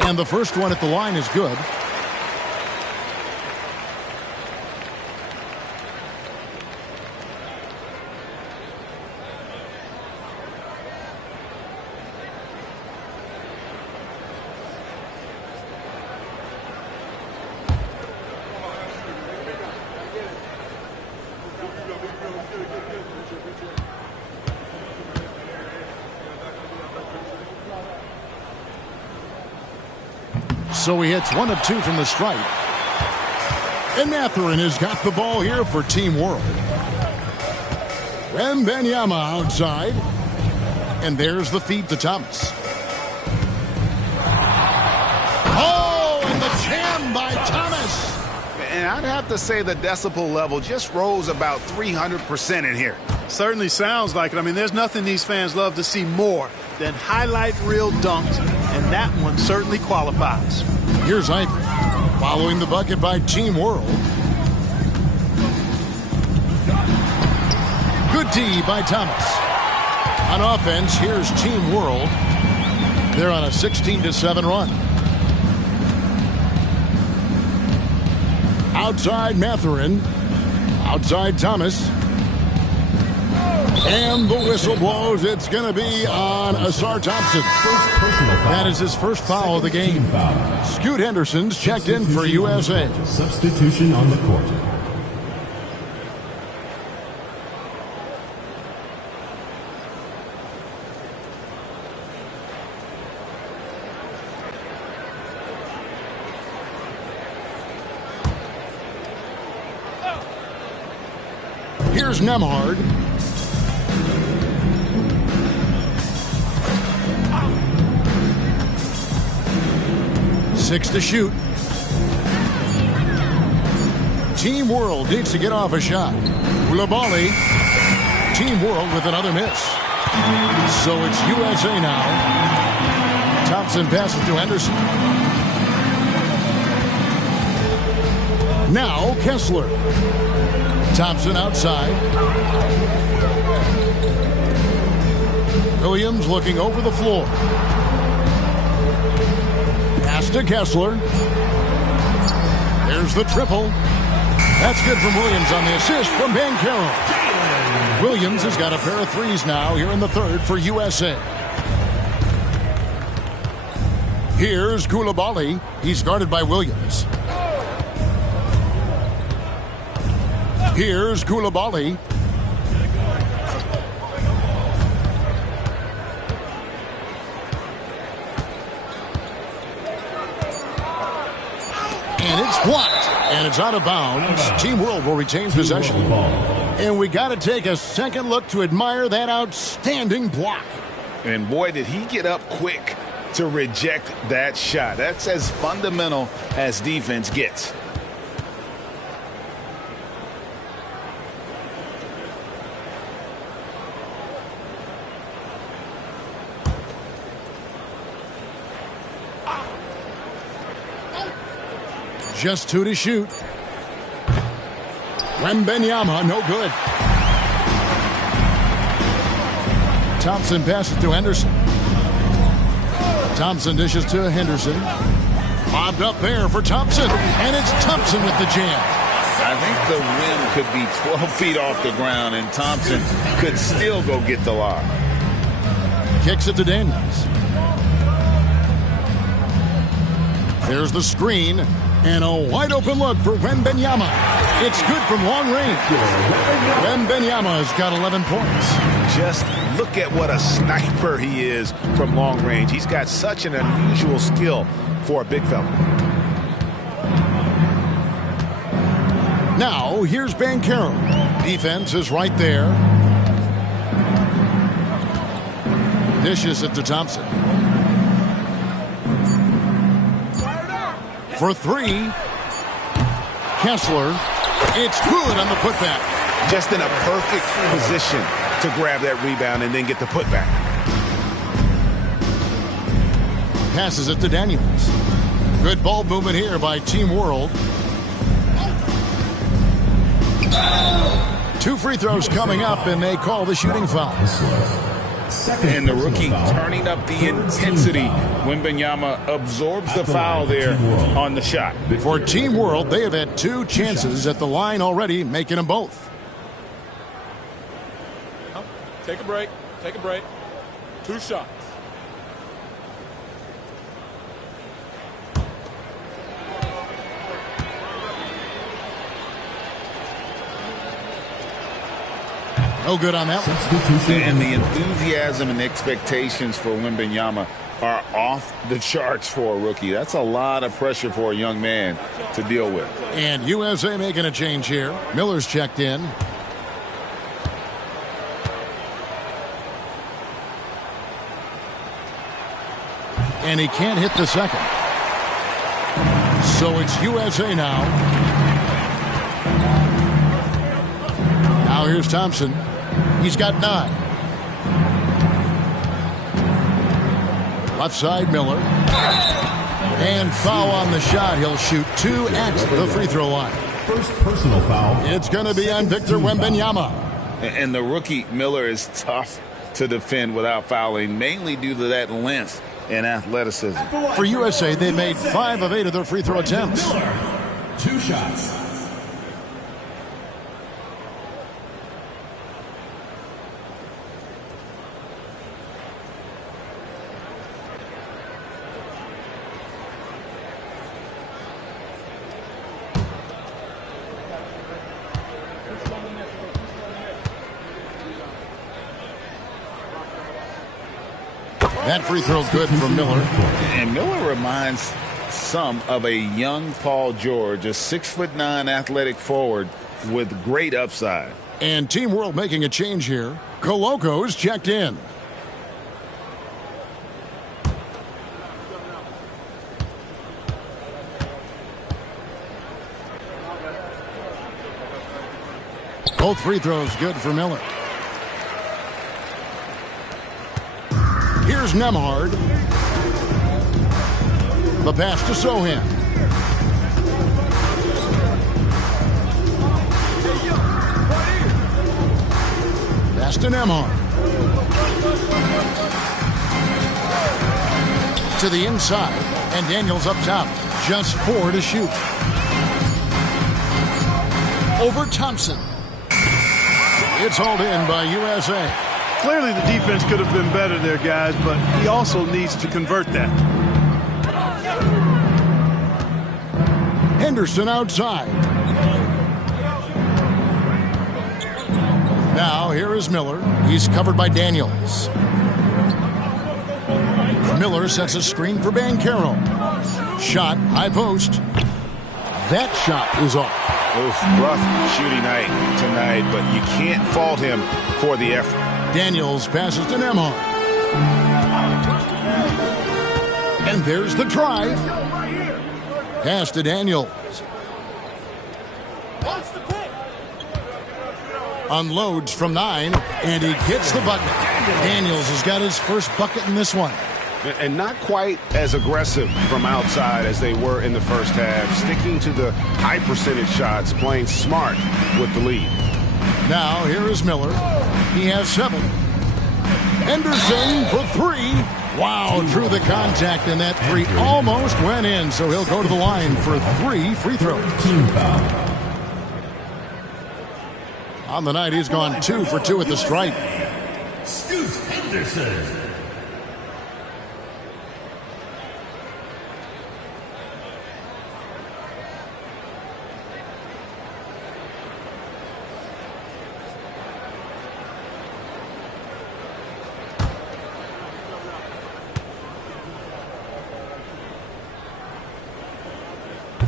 And the first one at the line is good. So he hits 1 of 2 from the stripe. And Mathurin has got the ball here for Team World. Wembanyama outside. And there's the feed to Thomas. Oh, and the jam by Thomas. And I'd have to say the decibel level just rose about 300% in here. Certainly sounds like it. I mean, there's nothing these fans love to see more than highlight reel dunks, and that one certainly qualifies. Here's Ivy, following the bucket by Team World. Good D by Thomas. On offense, here's Team World. They're on a 16-7 run. Outside Mathurin. Outside Thomas. And the whistle blows. It's going to be on Ausar Thompson. That is his first foul of the game. Scoot Henderson's checked in for USA. Substitution on the court. Here's Nembhard. 6 to shoot. Team World needs to get off a shot. Koulibaly. Team World with another miss. So it's USA now. Thompson passes to Henderson. Now Kessler. Thompson outside. Williams looking over the floor. Pass to Kessler. There's the triple. That's good from Williams on the assist from Banchero. Williams has got a pair of threes now here in the third for USA. Here's Koulibaly. He's guarded by Williams. Here's Koulibaly. And it's blocked. And it's out of bounds. Team World will retain possession. And we got to take a second look to admire that outstanding block. And boy, did he get up quick to reject that shot. That's as fundamental as defense gets. Just 2 to shoot. Wembanyama, no good. Thompson passes to Henderson. Thompson dishes to Henderson. Bobbed up there for Thompson. And it's Thompson with the jam. I think the rim could be 12 feet off the ground, and Thompson could still go get the lob. Kicks it to Daniels. There's the screen. And a wide open look for Wembanyama. It's good from long range. Wembanyama's got 11 points. Just look at what a sniper he is from long range. He's got such an unusual skill for a big fella. Now, here's Banchero. Defense is right there. Dishes it to Thompson. For 3. Kessler. It's good on the putback. Just in a perfect position to grab that rebound and then get the putback. Passes it to Daniels. Good ball movement here by Team World. 2 free throws coming up, and they call the shooting foul. And the rookie turning up the intensity. Wembanyama absorbs the foul there on the shot. For Team World, they have had 2 chances at the line already, making them both. Take a break. Take a break. 2 shots. No good on that one. And the enthusiasm and expectations for Wembanyama are off the charts for a rookie. That's a lot of pressure for a young man to deal with. And USA making a change here. Miller's checked in. And he can't hit the second. So it's USA now. Now here's Thompson. He's got 9. Left side, Miller. And foul on the shot. He'll shoot 2 at the free throw line. First personal foul. It's going to be on Victor Wembanyama. And the rookie Miller is tough to defend without fouling, mainly due to that length and athleticism. For USA, they made 5 of 8 of their free throw attempts. Miller, 2 shots. That free throw good from Miller. And Miller reminds some of a young Paul George, a 6'9" athletic forward with great upside. And Team World making a change here. Coloco's checked in. Both free throws good for Miller. Here's Nembhard. The pass to Sochan. Pass to Nembhard. To the inside, and Daniels up top. Just 4 to shoot. Over Thompson. It's hauled in by USA. Clearly the defense could have been better there, guys, but he also needs to convert that. Henderson outside. Now here is Miller. He's covered by Daniels. Miller sets a screen for Banchero. Shot, high post. That shot is off. Rough shooting night tonight, but you can't fault him for the effort. Daniels passes to Nembhard. And there's the drive. Pass to Daniels. Unloads from 9, and he gets the bucket. Daniels has got his first bucket in this one. And not quite as aggressive from outside as they were in the first half. Sticking to the high percentage shots, playing smart with the lead. Now here is Miller. He has 7. Henderson for 3. Wow, through the contact, and that 3 almost went in, so he'll go to the line for 3 free throws. On the night, he's gone 2 for 2 at the stripe. Scoot Henderson.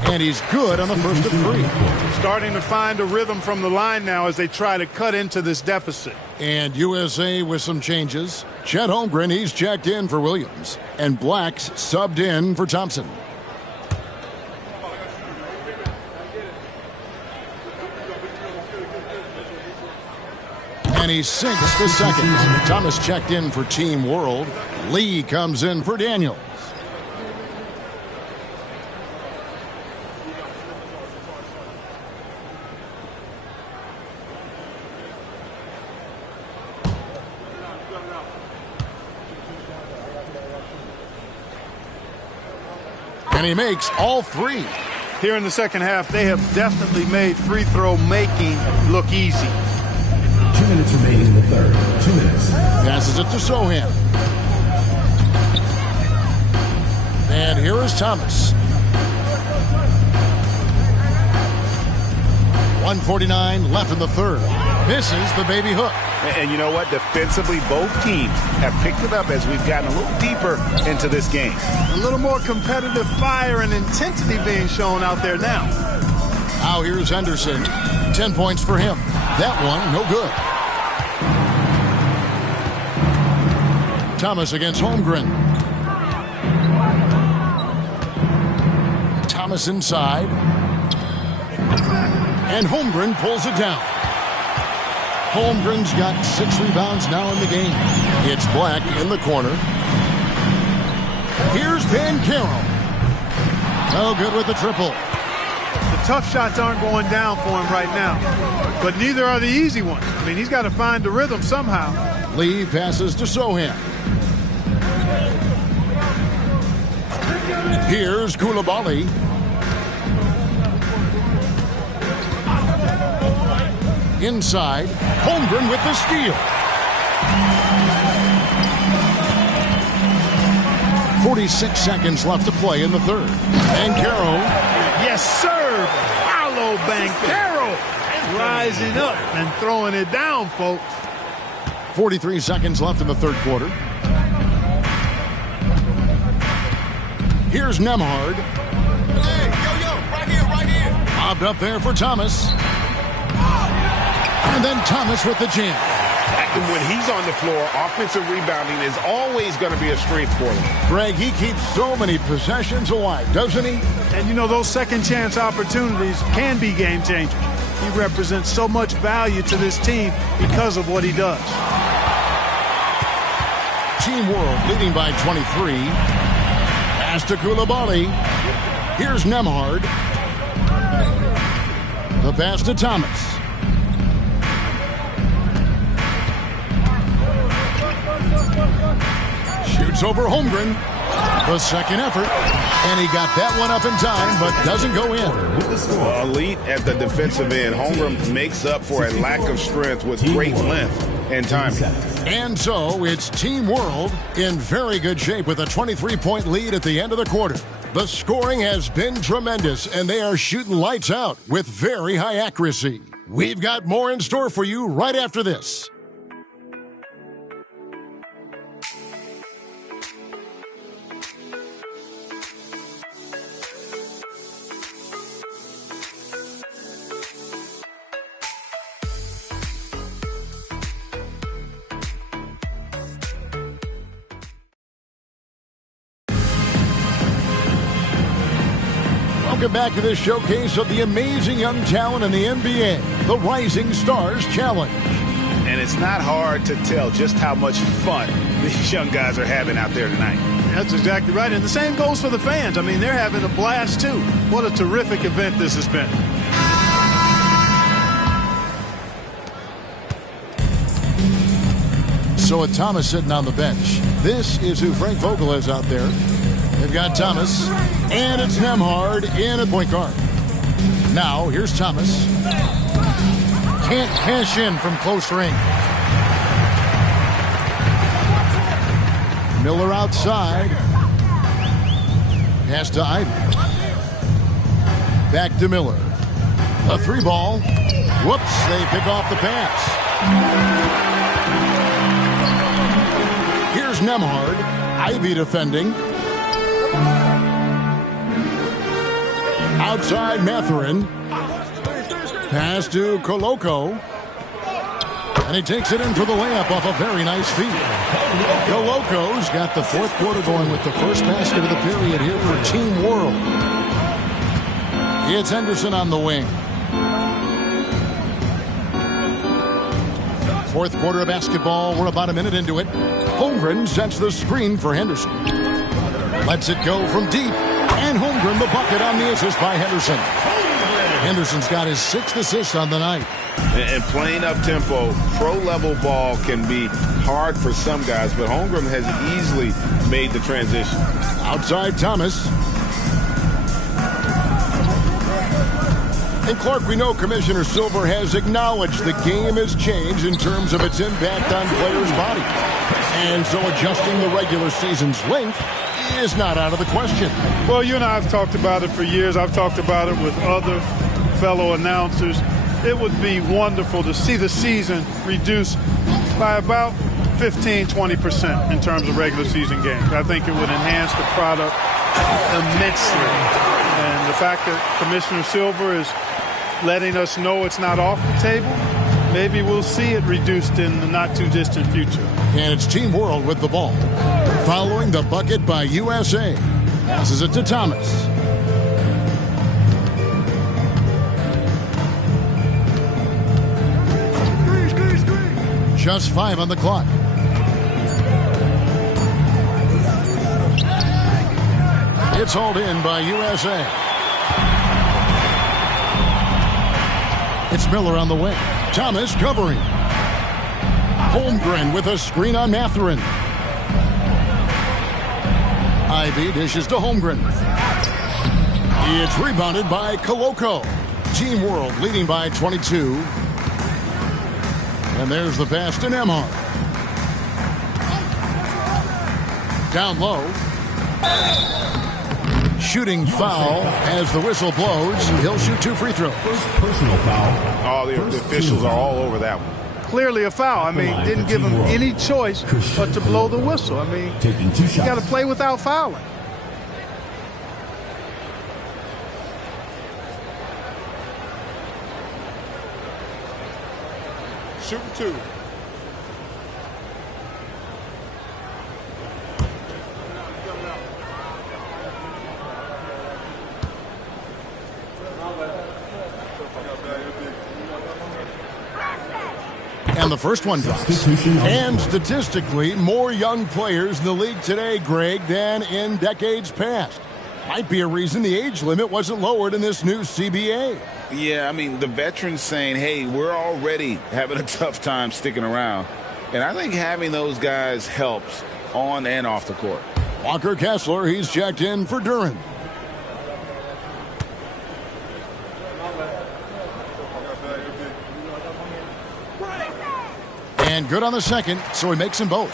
And he's good on the first of 3. Starting to find a rhythm from the line now as they try to cut into this deficit. And USA with some changes. Chet Holmgren, he's checked in for Williams. And Black's subbed in for Thompson. And he sinks the second. Thomas checked in for Team World. Lee comes in for Daniels. And he makes all 3. Here in the second half, they have definitely made free throw making look easy. 2 minutes remaining in the third. 2 minutes. Passes it to Sochan. And here is Thomas. 1:49 left in the third. Misses the baby hook. And you know what? Defensively, both teams have picked it up as we've gotten a little deeper into this game. A little more competitive fire and intensity being shown out there now. Now here's Henderson. 10 points for him. That one, no good. Thomas against Holmgren. Thomas inside. And Holmgren pulls it down. Holmgren's got 6 rebounds now in the game. It's Black in the corner. Here's Banchero. No good with the triple. The tough shots aren't going down for him right now, but neither are the easy ones. I mean, he's got to find the rhythm somehow. Lee passes to Sochan. Here's Coulibaly. Inside, Holmgren with the steal. 46 seconds left to play in the third. Banchero. Yes, sir. Paolo Banchero rising up and throwing it down, folks. 43 seconds left in the third quarter. Here's Nembhard. Hey, right here. Bobbed up there for Thomas. And then Thomas with the jam. And when he's on the floor, offensive rebounding is always going to be a strength for them. Greg, he keeps so many possessions alive, doesn't he? And, you know, those second chance opportunities can be game changers. He represents so much value to this team because of what he does. Team World leading by 23. Pass to Koulibaly. Here's Nembhard. The pass to Thomas. Shoots over Holmgren. The second effort. And he got that one up in time, but doesn't go in. Elite at the defensive end. Holmgren makes up for a lack of strength with great length and timing. And so it's Team World in very good shape with a 23-point lead at the end of the quarter. The scoring has been tremendous, and they are shooting lights out with very high accuracy. We've got more in store for you right after this. Welcome back to this showcase of the amazing young talent in the NBA, the Rising Stars Challenge. And it's not hard to tell just how much fun these young guys are having out there tonight. That's exactly right. And the same goes for the fans. I mean, they're having a blast, too. What a terrific event this has been. So with Thomas sitting on the bench, this is who Frank Vogel is out there. They've got Thomas, and it's Nembhard in at point guard. Now, here's Thomas. Can't cash in from close range. Miller outside. Pass to Ivey. Back to Miller. A three ball. Whoops, they pick off the pass. Here's Nembhard. Ivey defending. Outside Mathurin. Pass to Koloko. And he takes it in for the layup off a very nice feed. Koloko's got the fourth quarter going with the first basket of the period here for Team World. It's Henderson on the wing. Fourth quarter of basketball. We're about a minute into it. Holmgren sets the screen for Henderson. Lets it go from deep. And Holmgren the bucket on the assist by Henderson. Henderson's got his sixth assist on the night. And playing up-tempo, pro-level ball can be hard for some guys, but Holmgren has easily made the transition. Outside Thomas. And Clark, we know Commissioner Silver has acknowledged the game has changed in terms of its impact on players' bodies. And so adjusting the regular season's length is not out of the question. Well, you and I have talked about it for years. I've talked about it with other fellow announcers. It would be wonderful to see the season reduced by about 15-20% in terms of regular season games. I think it would enhance the product immensely. And the fact that Commissioner Silver is letting us know it's not off the table, maybe we'll see it reduced in the not-too-distant future. And it's Team World with the ball. Following the bucket by USA. Passes it to Thomas. Just 5 on the clock. It's hauled in by USA. It's Miller on the wing. Thomas covering. Holmgren with a screen on Mathurin. Ivey dishes to Holmgren. It's rebounded by Koloko. Team World leading by 22. And there's the pass to Nembhard. Down low. Shooting foul as the whistle blows. He'll shoot 2 free throws. Personal foul. Oh, the officials are all over that one. Clearly a foul. I mean, didn't give him any choice but to blow the whistle. I mean, Taking 2 shots. you got to play without fouling. Shooting 2. And the first one drops. And statistically, more young players in the league today, Greg, than in decades past. Might be a reason the age limit wasn't lowered in this new CBA. Yeah, I mean, the veterans saying, hey, we're already having a tough time sticking around. And I think having those guys helps on and off the court. Walker Kessler, he's checked in for Duren. And good on the second, so he makes them both.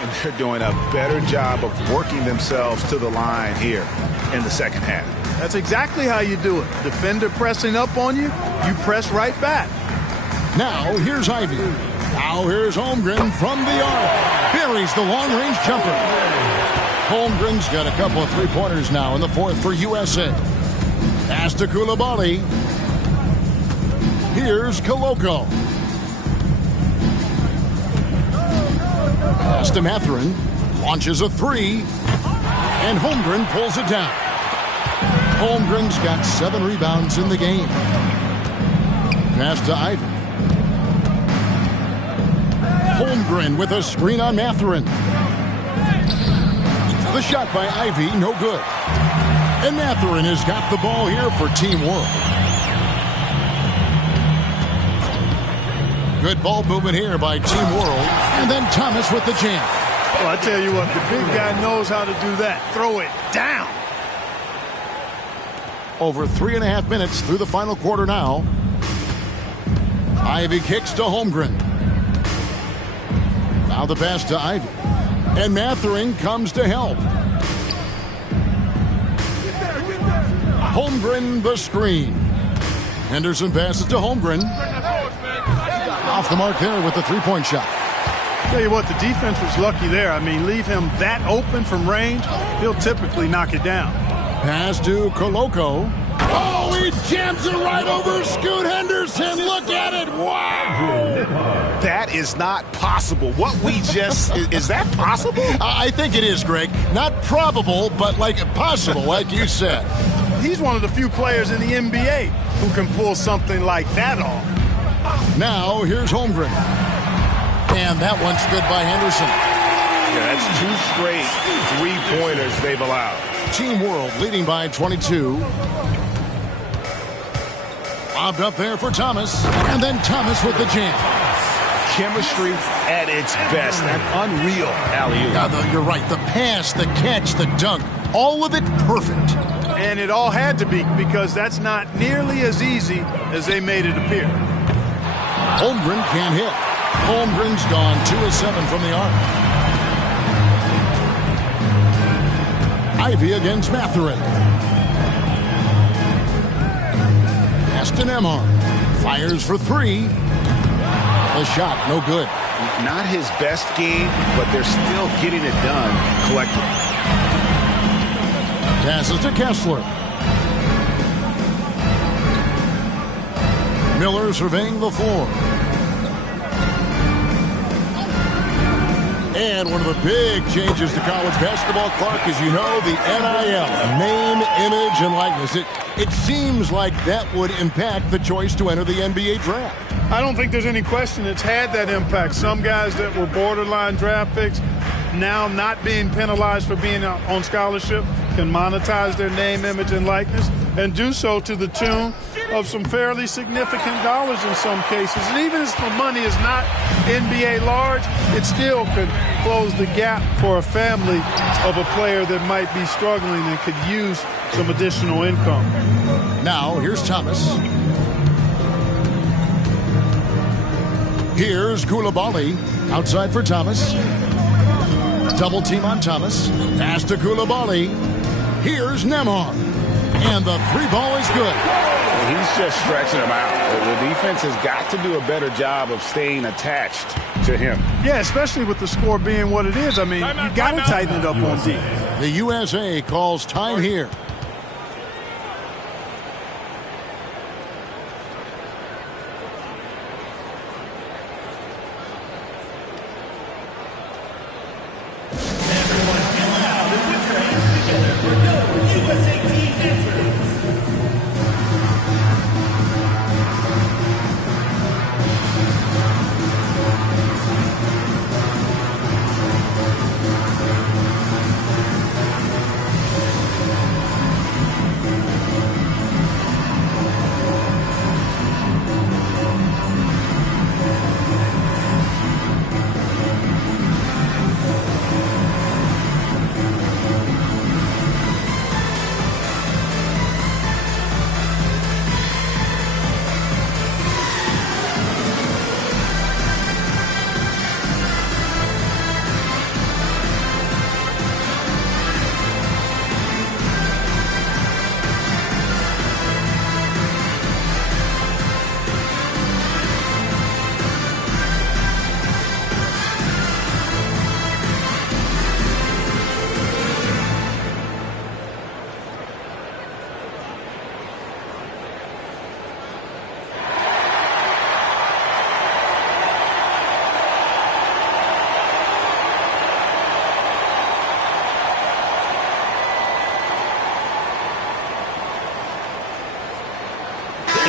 And they're doing a better job of working themselves to the line here in the second half. That's exactly how you do it. Defender pressing up on you, you press right back. Now, here's Ivy. Now, here's Holmgren from the arc. Buries the long-range jumper. Holmgren's got a couple of three-pointers now in the fourth for USA. Pass to Coulibaly. Here's Koloko. Pass to Mathurin. Launches a three. And Holmgren pulls it down. Holmgren's got 7 rebounds in the game. Pass to Ivy. Holmgren with a screen on Mathurin. The shot by Ivy, no good. And Mathurin has got the ball here for Team World. Good ball movement here by Team World. And then Thomas with the jam. Well, I tell you what, the big guy knows how to do that. Throw it down. Over 3.5 minutes through the final quarter now. Ivy kicks to Holmgren. Now the pass to Ivy. And Mathurin comes to help. Holmgren the screen. Henderson passes to Holmgren. Off the mark there with the three-point shot. Tell you what, the defense was lucky there. I mean, leave him that open from range, he'll typically knock it down. Pass to Koloko. Oh, he jams it right over Scoot Henderson. Look at it. Wow. That is not possible. What we just, is that possible? I think it is, Greg. Not probable, but like possible, like you said. He's one of the few players in the NBA who can pull something like that off. Now, here's Holmgren. And that one's good by Henderson. Yeah, that's 2 straight three-pointers they've allowed. Team World leading by 22. Lobbed up there for Thomas. And then Thomas with the jam. Chemistry at its best. An unreal alley-oop. Yeah, you're right. The pass, the catch, the dunk. All of it perfect. And it all had to be, because that's not nearly as easy as they made it appear. Holmgren can't hit. Holmgren's gone 2 of 7 from the arc. Ivy against Mathurin. Pass to Nembhard. Fires for 3. The shot, no good. Not his best game, but they're still getting it done collectively. Passes to Kessler. Miller surveying the floor. And one of the big changes to college basketball, Clark, as you know, the NIL, name, image, and likeness. It seems like that would impact the choice to enter the NBA draft. I don't think there's any question it's had that impact. Some guys that were borderline draft picks now not being penalized for being on scholarship can monetize their name, image, and likeness, and do so to the tune of some fairly significant dollars in some cases. And even if the money is not NBA large, it still could close the gap for a family of a player that might be struggling and could use some additional income. Now, here's Thomas. Here's Coulibaly. Outside for Thomas. Double team on Thomas. Pass to Coulibaly. Here's Nembhard. And the 3-ball is good. He's just stretching him out. The defense has got to do a better job of staying attached to him. Yeah, especially with the score being what it is. I mean, you got to tighten it up on D. The USA calls time here.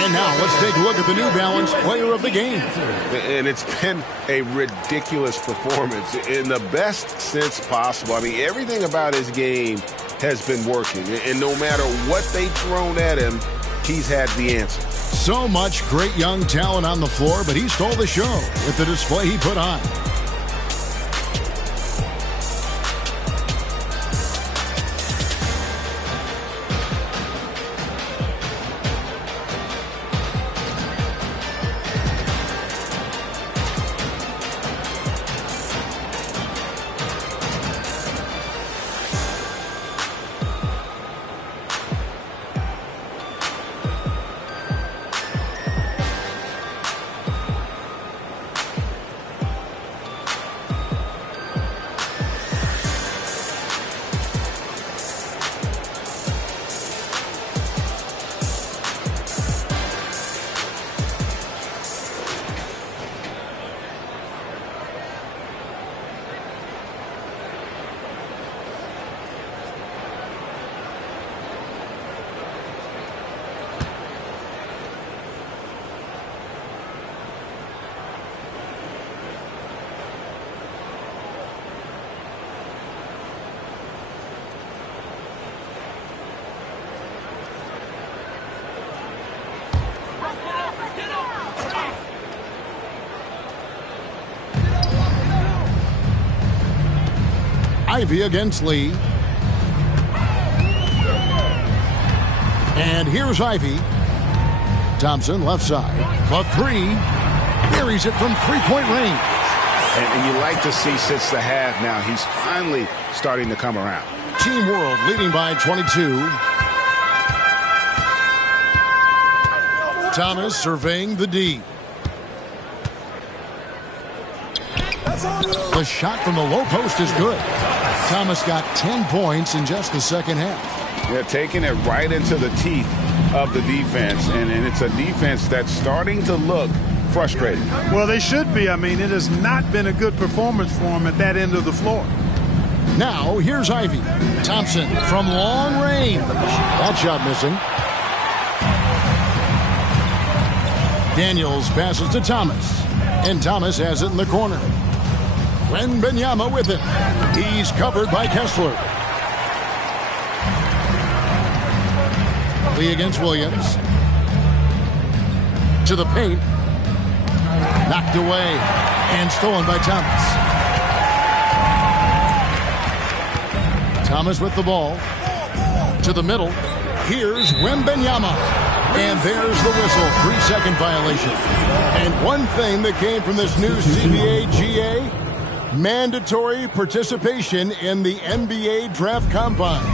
And now let's take a look at the New Balance Player of the Game. And it's been a ridiculous performance in the best sense possible. I mean, everything about his game has been working. And no matter what they've thrown at him, he's had the answer. So much great young talent on the floor, but he stole the show with the display he put on. Ivy against Lee. And here's Ivy. Thompson left side. The three. Buries it from three-point range. And you like to see since the half now, he's finally starting to come around. Team World leading by 22. Thomas surveying the D. The shot from the low post is good. Thomas got 10 points in just the second half. Yeah, taking it right into the teeth of the defense. And it's a defense that's starting to look frustrated. Well, they should be. I mean, it has not been a good performance for him at that end of the floor. Now, here's Ivy. Thompson from long range. That shot missing. Daniels passes to Thomas. And Thomas has it in the corner. Wembanyama with it. He's covered by Kessler. Lee against Williams. To the paint. Knocked away. And stolen by Thomas. Thomas with the ball. To the middle. Here's Wembanyama. And there's the whistle. 3-second violation. And one thing that came from this new CBA GA, mandatory participation in the NBA Draft Combine.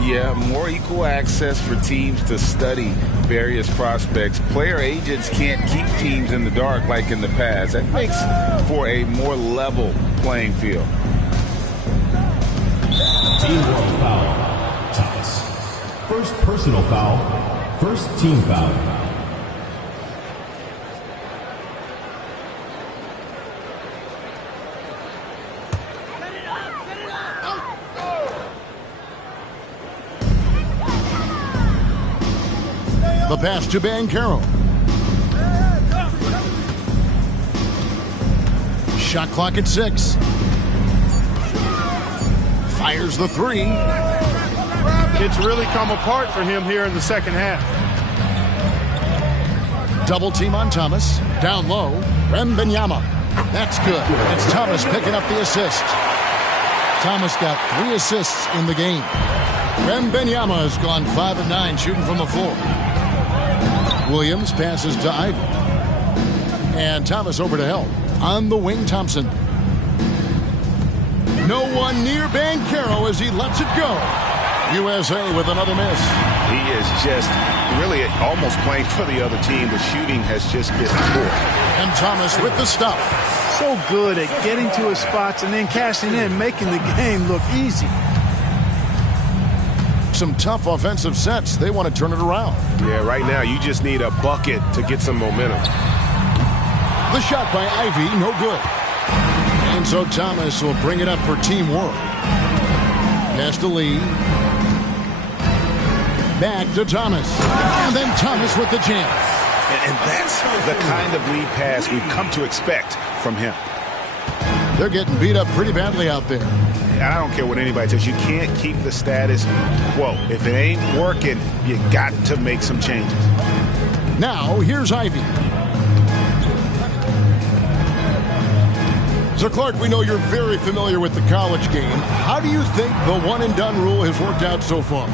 Yeah, more equal access for teams to study various prospects. Player agents can't keep teams in the dark like in the past. That makes for a more level playing field. Team World foul. Thomas. First personal foul. First team foul. The pass to Banchero. Shot clock at 6. Fires the three. It's really come apart for him here in the second half. Double team on Thomas. Down low. Wembanyama. That's good. It's Thomas picking up the assist. Thomas got 3 assists in the game. Wembanyama has gone 5 of 9 shooting from the floor. Williams passes to Ivy. And Thomas over to help. On the wing, Thompson. No one near Banchero as he lets it go. USA with another miss. He is just really almost playing for the other team. The shooting has just been poor. And Thomas with the stuff. So good at getting to his spots and then cashing in, making the game look easy. Some tough offensive sets. They want to turn it around. Yeah, right now you just need a bucket to get some momentum. The shot by Ivy, no good. And so Thomas will bring it up for Team World. Pass to Lee. Back to Thomas. And then Thomas with the jam. And that's the kind of lead pass we've come to expect from him. They're getting beat up pretty badly out there. And I don't care what anybody says. You can't keep the status quo. If it ain't working, you got to make some changes. Now, here's Ivey. So, Clark, we know you're very familiar with the college game. How do you think the one-and-done rule has worked out so far?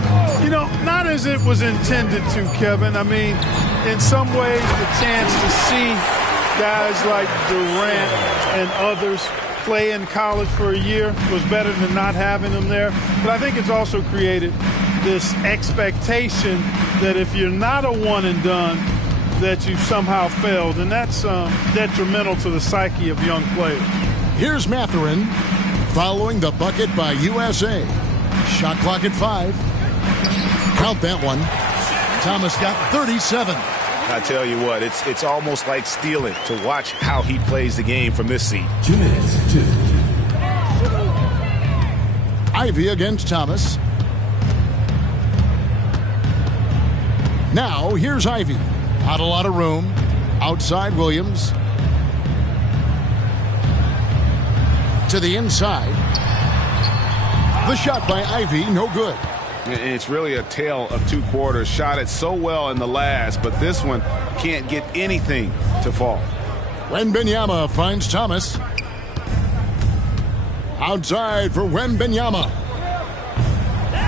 You know, not as it was intended to, Kevin. I mean, in some ways, the chance to see guys like Durant and others play in college for a year was better than not having them there. But I think it's also created this expectation that if you're not a one-and-done, that you've somehow failed. And that's detrimental to the psyche of young players. Here's Mathurin following the bucket by USA. Shot clock at 5. Count that one. Thomas got 37. I tell you what, it's almost like stealing to watch how he plays the game from this seat. 2 minutes, 2. Ivey against Thomas. Now, here's Ivey. Not a lot of room. Outside Williams. To the inside. The shot by Ivey, no good. It's really a tale of 2 quarters. Shot it so well in the last, but this one can't get anything to fall. Wembanyama finds Thomas. Outside for Wembanyama.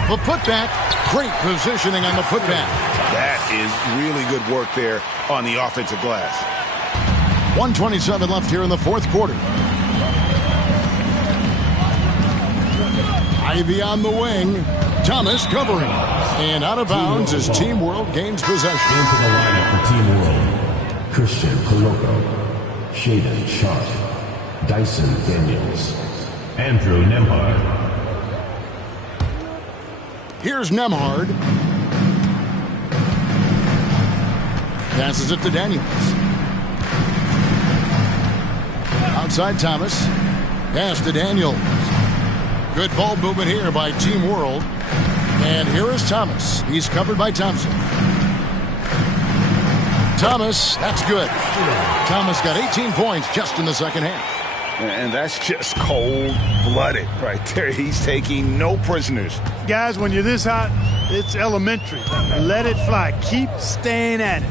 The putback. Great positioning on the putback. That is really good work there on the offensive glass. 1:27 left here in the fourth quarter. Ivey on the wing. Thomas covering. And out of bounds as Team World gains possession. Into the lineup for Team World: Christian Koloko, Shaedon Sharpe, Dyson Daniels, Andrew Nembhard. Here's Nembhard. Passes it to Daniels. Outside Thomas. Pass to Daniels. Good ball movement here by Team World. And here is Thomas. He's covered by Thompson. Thomas, that's good. Thomas got 18 points just in the second half. And that's just cold-blooded right there. He's taking no prisoners. Guys, when you're this hot, it's elementary. Let it fly. Keep staying at it.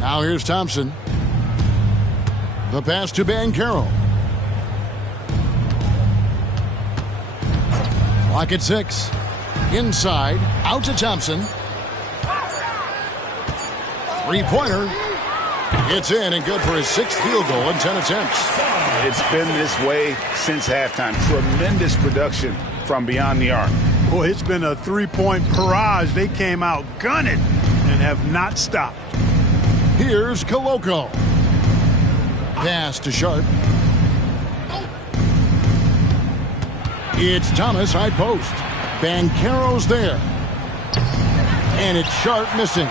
Now here's Thompson. The pass to Banchero. Clock at 6. Inside. Out to Thompson. Three-pointer. It's in and good for his 6th field goal in 10 attempts. It's been this way since halftime. Tremendous production from beyond the arc. Boy, it's been a three-point barrage. They came out gunning and have not stopped. Here's Koloko. Pass to Sharpe. It's Thomas, high post. Banchero's there. And it's Sharpe missing.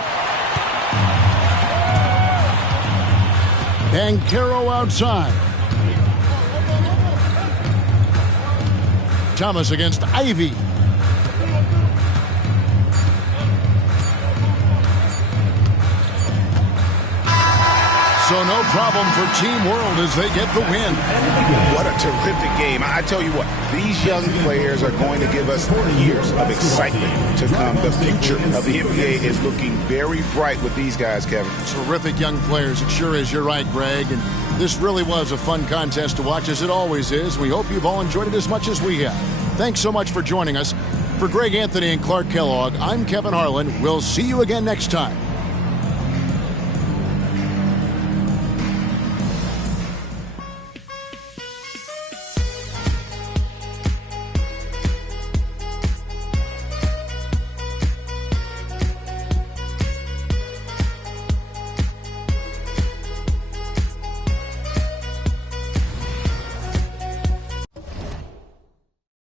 Banchero outside. Thomas against Ivey. So no problem for Team World as they get the win. What a terrific game. I tell you what, these young players are going to give us years of excitement to come. The future of the NBA is looking very bright with these guys, Kevin. Terrific young players. It sure is. You're right, Greg. And this really was a fun contest to watch, as it always is. We hope you've all enjoyed it as much as we have. Thanks so much for joining us. For Greg Anthony and Clark Kellogg, I'm Kevin Harlan. We'll see you again next time